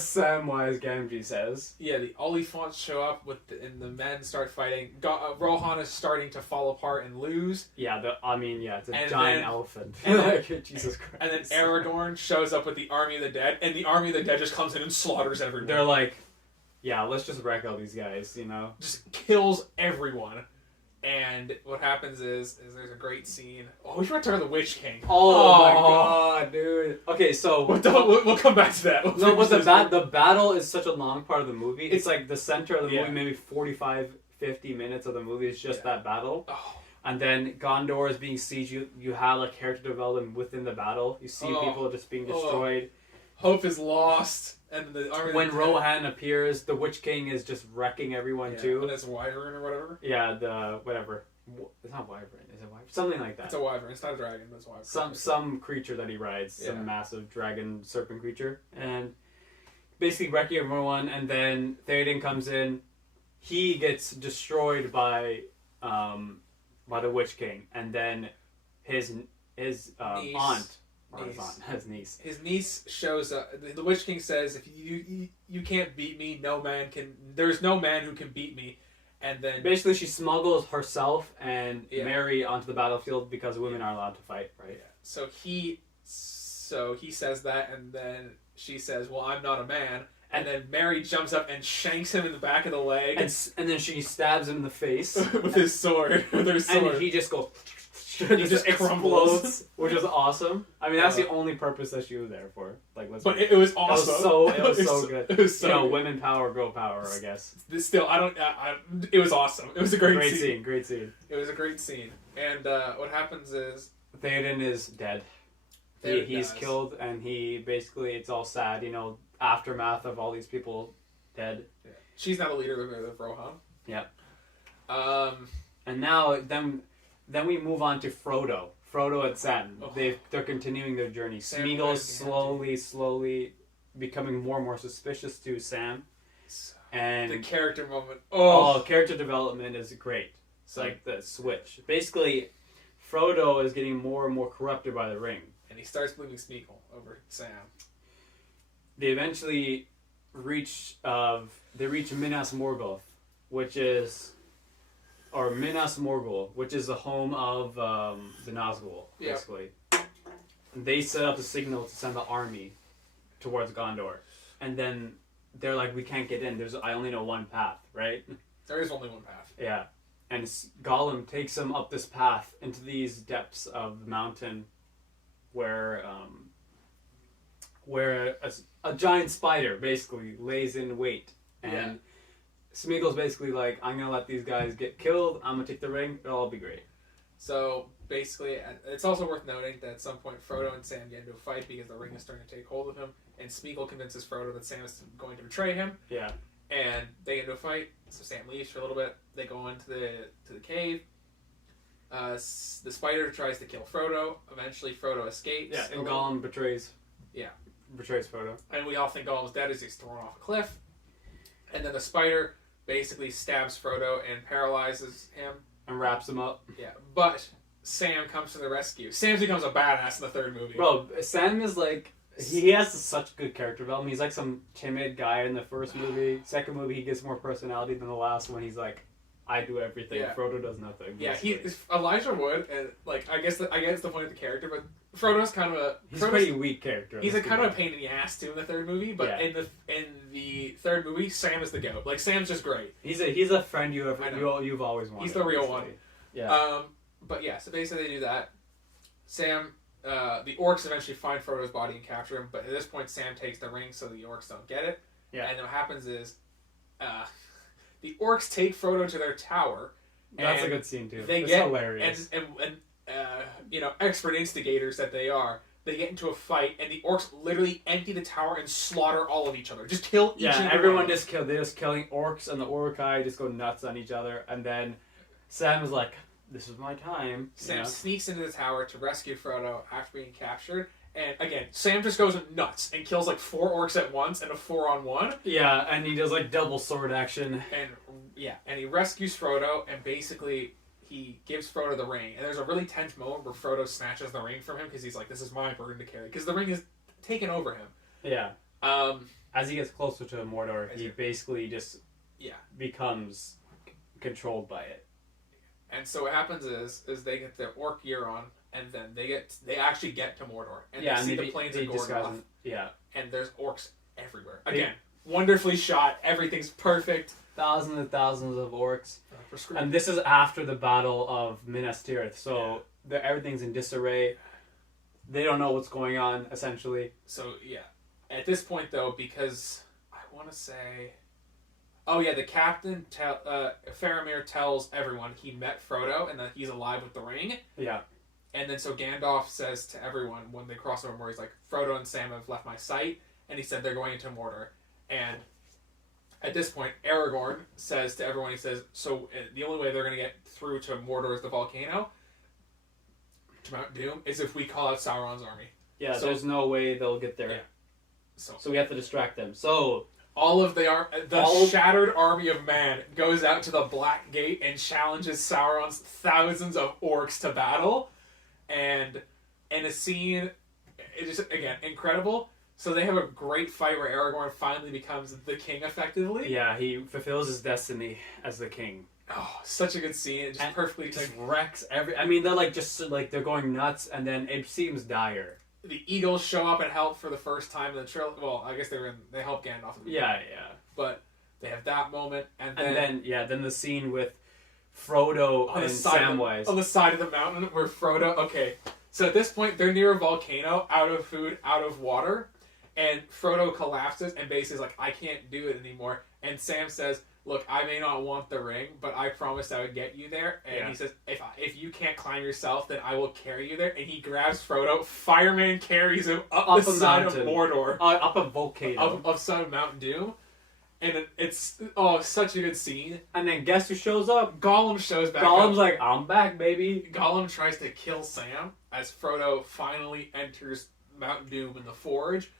Samwise Gamgee says. Yeah, the Oliphants show up and the men start fighting. Rohan is starting to fall apart and lose. Yeah, it's a giant elephant. Jesus Christ. And then Aragorn shows up with the army of the dead, and the army of the dead just comes in and slaughters everyone. They're like, let's just wreck all these guys, Just kills everyone. And what happens is there's a great scene. Oh, we should talk about the Witch King. Oh my god, dude. Okay, so we'll come back to that. The battle is such a long part of the movie. It's like the center of the movie, maybe 45, 50 minutes of the movie is just that battle. Oh. And then Gondor is being sieged. You have like character development within the battle. You see people just being destroyed. Hope is lost. And the army when Rohan appears, the Witch King is just wrecking everyone too. When it's Wyvern or whatever. Yeah, whatever. It's not Wyvern. Is it Wyvern? Something like that. It's a Wyvern. It's not a dragon. It's Wyvern. Some creature that he rides. Some massive dragon serpent creature. And basically wrecking everyone. And then Theoden comes in. He gets destroyed by the Witch King. And then his aunt. His niece. His niece shows up. The Witch King says, "If you can't beat me, no man can. There's no man who can beat me." And then basically, she smuggles herself and Mary onto the battlefield because women are allowed to fight, right? Yeah. So he So he says that, and then she says, "Well, I'm not a man." And then Mary jumps up and shanks him in the back of the leg. And then she stabs him in the face. with his sword. With her sword. And he just goes... He just explodes, which is awesome. I mean, that's the only purpose that she was there for. Like, but it was awesome. It was so good. It was so good. Women power, girl power, I guess. Still, it was awesome. It was a great scene. Great scene. It was a great scene. And what happens is... Theoden is dead. He's killed, and he basically, it's all sad, aftermath of all these people dead. Yeah. She's now the leader of Rohan. Yep. And now, then we move on to Frodo. Frodo and Sam. Oh. They're continuing their journey. Smeagol is slowly becoming more and more suspicious to Sam. And the character moment. Character development is great. It's like the switch. Basically, Frodo is getting more and more corrupted by the ring. And he starts believing Smeagol over Sam. They eventually reach Minas Morgul, which is the home of the Nazgul, basically. Yep. They set up the signal to send the army towards Gondor. And then they're like, we can't get in. I only know one path, right? There is only one path. Yeah. And Gollum takes him up this path into these depths of the mountain where a giant spider basically lays in wait. And Smeagol's basically like, I'm going to let these guys get killed. I'm going to take the ring. It'll all be great. So, basically, it's also worth noting that at some point Frodo and Sam get into a fight because the ring is starting to take hold of him. And Smeagol convinces Frodo that Sam is going to betray him. Yeah. And they get into a fight. So Sam leaves for a little bit. They go into the cave. The spider tries to kill Frodo. Eventually, Frodo escapes. Yeah, and Gollum betrays Frodo. And we all think Gollum's dead as he's thrown off a cliff. And then the spider basically stabs Frodo and paralyzes him. And wraps him up. Yeah, but Sam comes to the rescue. Sam becomes a badass in the third movie. Bro, Sam is like... He has such good character development. He's like some timid guy in the first movie. Second movie, he gets more personality than the last one. He's like, I do everything. Yeah. Frodo does nothing. Yeah, Elijah Wood, and like I guess the point of the character, but Frodo's kind of He's a pretty weak character. He's a kind of a pain in the ass too in the third movie, but in the third movie, Sam is the goat. Like Sam's just great. He's a friend you've always wanted. He's the real one. Yeah. But yeah, so basically they do that. Sam. The orcs eventually find Frodo's body and capture him, but at this point Sam takes the ring so the orcs don't get it. Yeah. And then what happens is, the orcs take Frodo to their tower. That's a good scene too. It's hilarious. And expert instigators that they are, they get into a fight, and the orcs literally empty the tower and slaughter all of each other. Just kill each other. Yeah, everyone just kill. They're just killing orcs, and the Uruk-hai just go nuts on each other, and then Sam is like, this is my time. Sam sneaks into the tower to rescue Frodo after being captured. And again, Sam just goes nuts and kills like 4 orcs at once and a 4-on-1. Yeah, and he does like double sword action. And he rescues Frodo, and basically he gives Frodo the ring. And there's a really tense moment where Frodo snatches the ring from him because he's like, this is my burden to carry. Because the ring is taken over him. Yeah. As he gets closer to Mordor, he basically just becomes controlled by it. And so what happens is they get their orc gear on, and then they actually get to Mordor, and they see the plains of Gandalf. Yeah, and there's orcs everywhere. Again, wonderfully shot. Everything's perfect. Thousands and thousands of orcs, and this is after the Battle of Minas Tirith, so everything's in disarray. They don't know what's going on, essentially. So at this point though, because I want to say. Oh yeah, the captain, Faramir tells everyone he met Frodo and that he's alive with the ring. Yeah. And then so Gandalf says to everyone when they cross over Mordor, he's like, Frodo and Sam have left my sight, and he said they're going into Mordor. And at this point, Aragorn says to everyone, he says, so the only way they're going to get through to Mordor is the volcano, to Mount Doom, is if we call out Sauron's army. Yeah, so there's no way they'll get there. Yeah. So we have to distract them. So... All of the shattered army of man goes out to the Black Gate and challenges Sauron's thousands of orcs to battle. And in a scene, it is, again, incredible. So they have a great fight where Aragorn finally becomes the king, effectively. Yeah, he fulfills his destiny as the king. Oh, such a good scene. It just perfectly... Just wrecks every... I mean, they're like, they're going nuts, and then it seems dire. the Eagles show up and help for the first time in the trilogy. Well, I guess they help Gandalf. Yeah. But they have that moment, and then the scene with Frodo and Samwise on the side of the mountain where Frodo. Okay, so at this point they're near a volcano, out of food, out of water, and Frodo collapses and basically is like, I can't do it anymore. And Sam says, look, I may not want the ring, but I promised I would get you there. And he says, if you can't climb yourself, then I will carry you there. And he grabs Frodo. Fireman carries him up the side of Mordor. Up a volcano. Of side of Mount Doom. And it's such a good scene. And then guess who shows up? Gollum shows back Gollum's up. like, I'm back, baby. Gollum tries to kill Sam as Frodo finally enters Mount Doom in the Forge.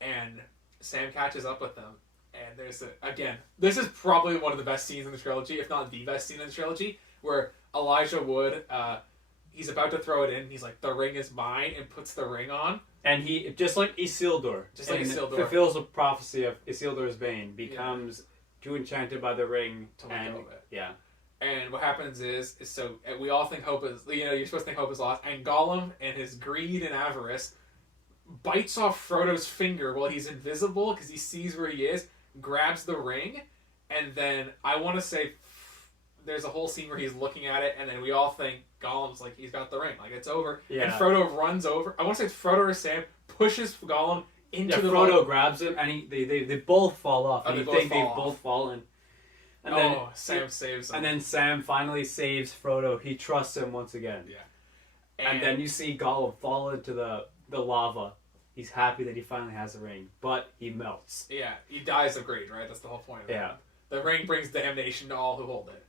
And Sam catches up with them. And there's this is probably one of the best scenes in the trilogy, if not the best scene in the trilogy, where Elijah Wood, he's about to throw it in. He's like, the ring is mine, and puts the ring on. And he, just like Isildur, fulfills the prophecy of Isildur's bane, becomes too enchanted by the ring to let go of it. Yeah. And what happens is so we all think hope is, you're supposed to think hope is lost, and Gollum and his greed and avarice bites off Frodo's finger while he's invisible because he sees where he is, grabs the ring, and then I want to say there's a whole scene where he's looking at it, and then we all think Gollum's like, he's got the ring, like it's over. Yeah. And Frodo runs over. I want to say it's Frodo or Sam pushes Gollum into the Frodo grabs him, and they both fall off. And they both fall in. And then Sam saves him. And then Sam finally saves Frodo. He trusts him once again. Yeah. And then you see Gollum fall into the lava. He's happy that he finally has the ring, but he melts. Yeah, he dies of greed, right? That's the whole point of it. Yeah. The ring brings damnation to all who hold it.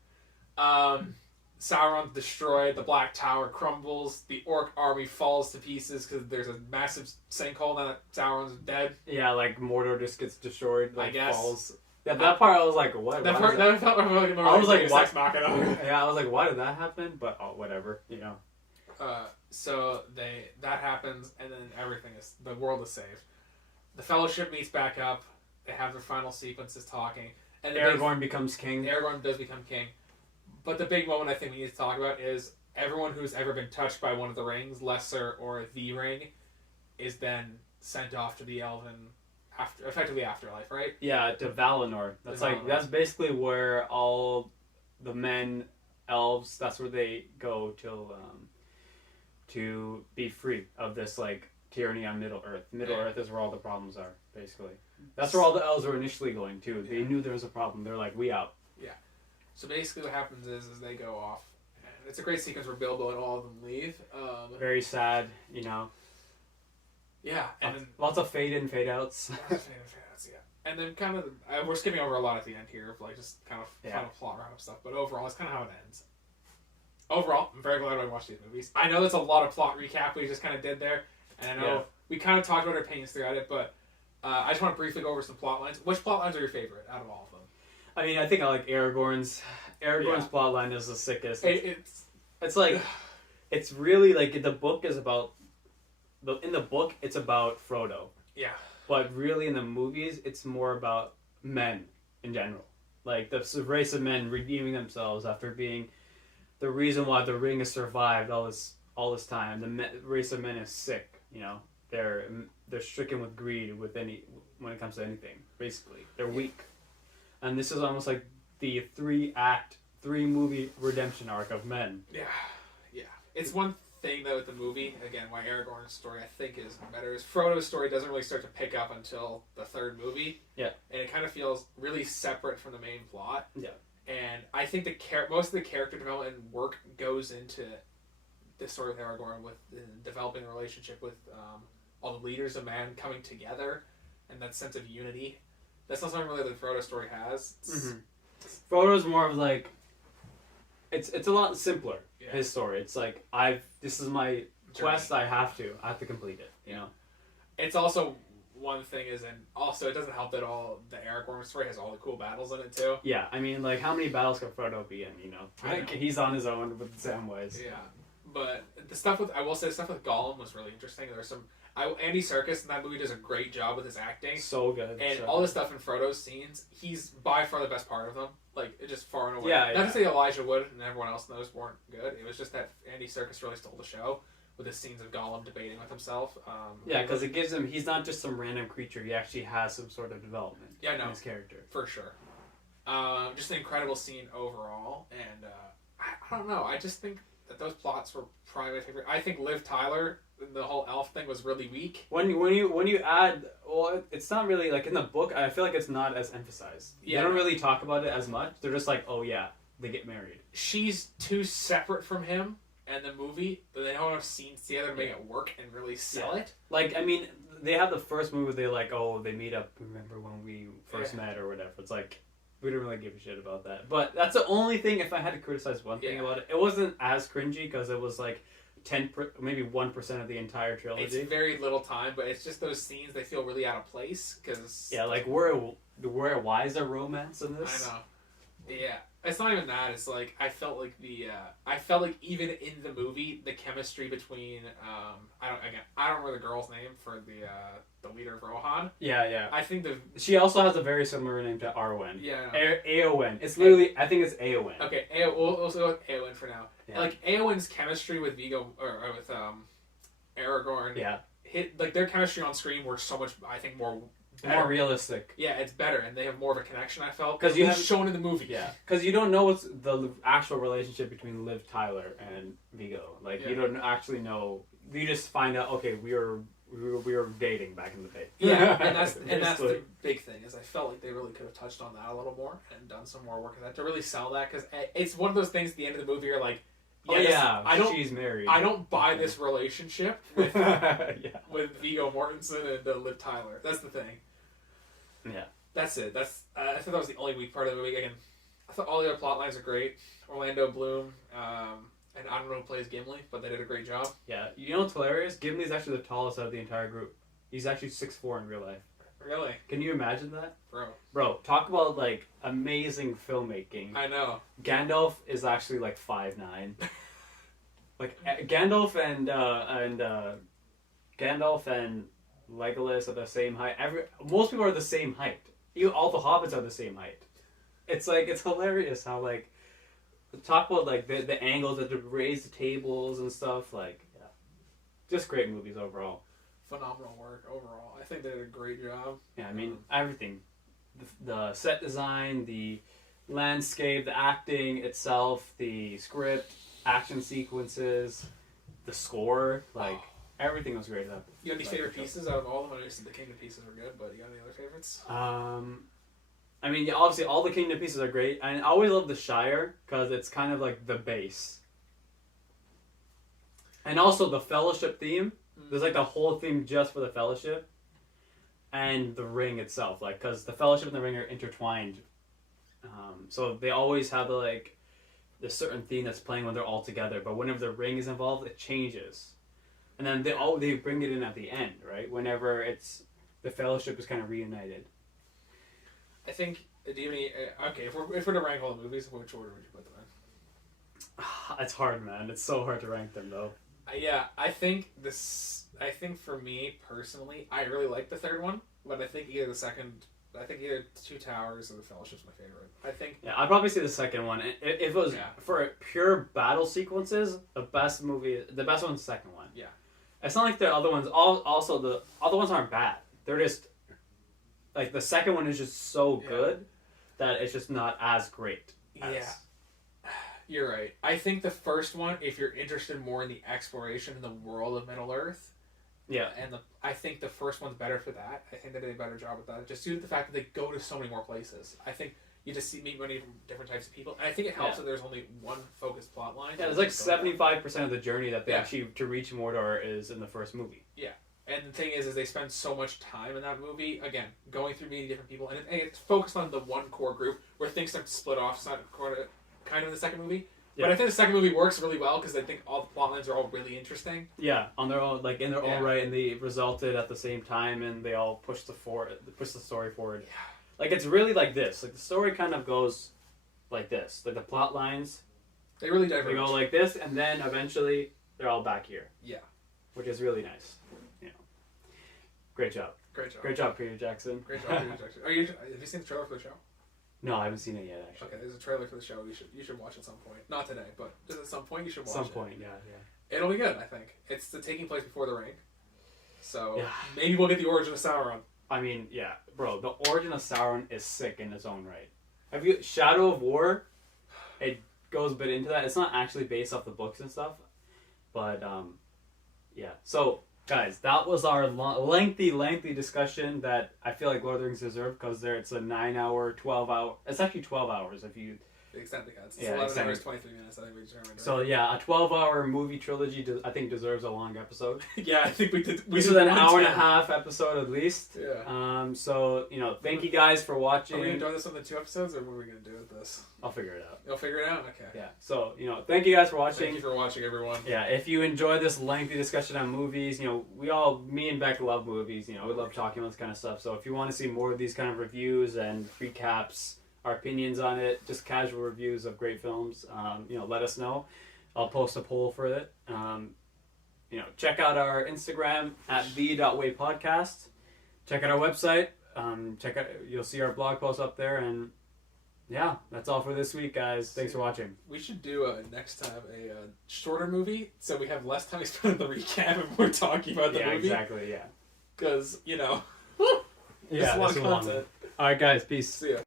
Sauron's destroyed, the Black Tower crumbles, the Orc army falls to pieces because there's a massive sinkhole now that Sauron's dead. Yeah, like Mordor just gets destroyed, like I guess. Falls. Yeah, that part I was like, what? That felt really more. I was like, Sex Machina. Yeah, I was like, why did that happen? But whatever, So that happens, and then the world is saved. The Fellowship meets back up. They have their final sequences talking, and Aragorn becomes king. Aragorn does become king, but the big moment I think we need to talk about is everyone who's ever been touched by one of the rings, lesser or the ring, is then sent off to the Elven effectively afterlife, right? Yeah, to Valinor. That's basically where all the men, elves. That's where they go to be free of this tyranny on Middle Earth. Middle Earth is where all the problems are, basically. That's where all the elves were initially going to. They knew there was a problem. They're like, we out. Yeah. So basically what happens is they go off. And it's a great sequence where Bilbo and all of them leave. Very sad, Yeah. And then lots of fade in, fade outs. Yeah. And then kind of, we're skipping over a lot at the end here of just kind of final plot wrap stuff. But overall, it's kind of how it ends. Overall, I'm very glad I watched these movies. I know that's a lot of plot recap we just kind of did there. And I know we kind of talked about our opinions throughout it, but I just want to briefly go over some plot lines. Which plot lines are your favorite out of all of them? I mean, I think I like Aragorn's. Aragorn's plot line is the sickest. It's like, it's really the book is about, in the book it's about Frodo. Yeah. But really in the movies it's more about men in general. Like the race of men redeeming themselves after being the reason why the ring has survived all this time. The race of men is sick, They're stricken with greed when it comes to anything. Basically, they're weak, and this is almost like the 3-movie redemption arc of men. Yeah. It's one thing though with the movie again why Aragorn's story I think is better is Frodo's story doesn't really start to pick up until the third movie. Yeah. And it kind of feels really separate from the main plot. Yeah. And I think most of the character development and work goes into the story with Aragorn with developing a relationship with all the leaders of man coming together and that sense of unity. That's not something really that Frodo's story has. Frodo's more of it's a lot simpler. Yeah. His story. It's this is my quest. I have to complete it. It's also one thing is, and also it doesn't help that all the Aragorn story has all the cool battles in it too. Yeah, I mean, how many battles can Frodo be in? He's on his own with Samwise. Yeah, but the stuff with Gollum was really interesting. There's some Andy Serkis in that movie does a great job with his acting. So good. And all the stuff in Frodo's scenes, he's by far the best part of them. Just far and away. Yeah, Not to say Elijah Wood and everyone else in those weren't good. It was just that Andy Serkis really stole the show. with the scenes of Gollum debating with himself. Yeah, because it gives him, he's not just some random creature, he actually has some sort of development in his character. For sure. Just an incredible scene overall, and I don't know, I just think that those plots were probably my favorite. I think Liv Tyler, the whole elf thing was really weak. When you add, well, it's not really, like, in the book, I feel like it's not as emphasized. Yeah, they don't really talk about it as much. They're just like, oh yeah, they get married. She's too separate from him and the movie, but they don't have scenes together to make it work and really sell it. Like, I mean, they have the first movie, they're like, oh, they meet up, remember when we first met or whatever. It's like, we don't really give a shit about that. But that's the only thing, if I had to criticize one thing about it, it wasn't as cringy because it was like maybe 1% of the entire trilogy. It's very little time, but it's just those scenes, they feel really out of place. Yeah, like, why is there romance in this? I know. Yeah. It's not even that. It's like, I felt like even in the movie, the chemistry between, I don't remember the girl's name for the leader of Rohan. Yeah. I think she also has a very similar name to Arwen. Yeah. Aowen. It's literally, I think it's Aowen. Okay, we'll go with Aowen for now. Yeah. Like, Aowen's chemistry with Viggo, or with, Aragorn. Yeah. Like, their chemistry on screen were so much, I think, more realistic. Yeah, it's better, and they have more of a connection, I felt. Because you have shown in the movie. Yeah, because you don't know what's the actual relationship between Liv Tyler and Viggo. Like, you don't actually know. You just find out, okay, we were dating back in the day. Yeah, and that's the big thing, is I felt like they really could have touched on that a little more and done some more work with that to really sell that, because it's one of those things at the end of the movie, you're like, she's married. I don't buy this relationship with with Viggo Mortensen and Liv Tyler. That's the thing. Yeah. That's it. I thought that was the only weak part of the movie. Again, I thought all the other plot lines are great. Orlando Bloom, and I don't know who plays Gimli, but they did a great job. Yeah. You know what's hilarious? Gimli's actually the tallest out of the entire group. He's actually 6'4" in real life. Really? Can you imagine that? Bro, talk about, like, amazing filmmaking. I know. Gandalf is actually, like, 5'9". Like, Gandalf and Legolas are the same height. Most people are the same height. All the hobbits are the same height. It's like, it's hilarious how, like, talk about, like, the angles that they raise the tables and stuff. Like, yeah, just great movies overall. Phenomenal work overall. I think they did a great job. Yeah, I mean, everything, the set design, the landscape, the acting itself, the script, action sequences, the score, like. Everything was great. You got any favorite pieces out of all of them? I know the Kingdom pieces were good, but you got any other favorites? I mean, obviously all the Kingdom pieces are great. I always love the Shire because it's kind of like the base. And also the Fellowship theme. There's like the whole theme just for the Fellowship. And the ring itself, like, because the Fellowship and the ring are intertwined. So they always have the certain theme that's playing when they're all together. But whenever the ring is involved, it changes. And then they bring it in at the end, right? Whenever the Fellowship is kind of reunited. I think. Do you have any? Okay, if we're to rank all the movies, which order would you put them in? It's hard, man. It's so hard to rank them, though. Yeah, I think for me personally, I really like the third one, but I think either Two Towers or the Fellowship's my favorite. I think. Yeah, I'd probably say the second one. If it was for pure battle sequences, the best one's the second one. Yeah. It's not like the other ones. Also, the other ones aren't bad. They're just like the second one is just so good that it's just not as great. You're right. I think the first one, if you're interested more in the exploration in the world of Middle Earth, and I think the first one's better for that. I think they did a better job with that, just due to the fact that they go to so many more places. I think. You just meet many different types of people. And I think it helps that there's only one focused plot line. Yeah, there's like 75% of the journey that they achieve to reach Mordor is in the first movie. Yeah. And the thing is they spend so much time in that movie, again, going through meeting different people. And it's focused on the one core group where things start to split off kind of in the second movie. Yeah. But I think the second movie works really well because I think all the plot lines are all really interesting. Yeah, on their own, like in their own right, and they resulted at the same time, and they all push the story forward. Yeah. Like, it's really like this. Like, the story kind of goes like this. Like, the plot lines. They really diverge. They go like this, and then eventually they're all back here. Yeah. Which is really nice. You know. Great job. Great job. Great job, Peter Jackson. Great job, Peter Jackson. Have you seen the trailer for the show? No, I haven't seen it yet, actually. Okay, there's a trailer for the show. You should watch at some point. Not today, but just at some point you should watch it. Some point, yeah. It'll be good, I think. It's taking place before the ring. So maybe we'll get the origin of Sauron. I mean, yeah, bro, the origin of Sauron is sick in its own right. Have you Shadow of War? It goes a bit into that. It's not actually based off the books and stuff, but yeah. So guys, that was our lengthy discussion that I feel like Lord of the Rings deserved because it's a 9-hour, 12-hour. It's actually 12 hours if you. The extended cuts. It's 11 hours, 23 minutes, I think we determined. Right? So yeah, a 12-hour movie trilogy I think deserves a long episode. Yeah, I think we did. This is an hour and a half episode at least. Yeah. So, thank you guys for watching. Are we going to do this on the 2 episodes, or what are we going to do with this? I'll figure it out. You'll figure it out? Okay. Yeah. So, thank you guys for watching. Thank you for watching, everyone. Yeah, if you enjoy this lengthy discussion on movies, me and Beck love movies. We love talking about this kind of stuff. So if you want to see more of these kind of reviews and recaps, our opinions on it, just casual reviews of great films, let us know. I'll post a poll for it. Check out our Instagram at the.waypodcast. Check out our website. You'll see our blog post up there, and yeah, that's all for this week, guys. Thanks for watching. We should do next time a shorter movie, so we have less time spent on the recap and we're talking about the movie. Yeah, exactly. Yeah, because there's a lot of content. All right, guys. Peace. See ya.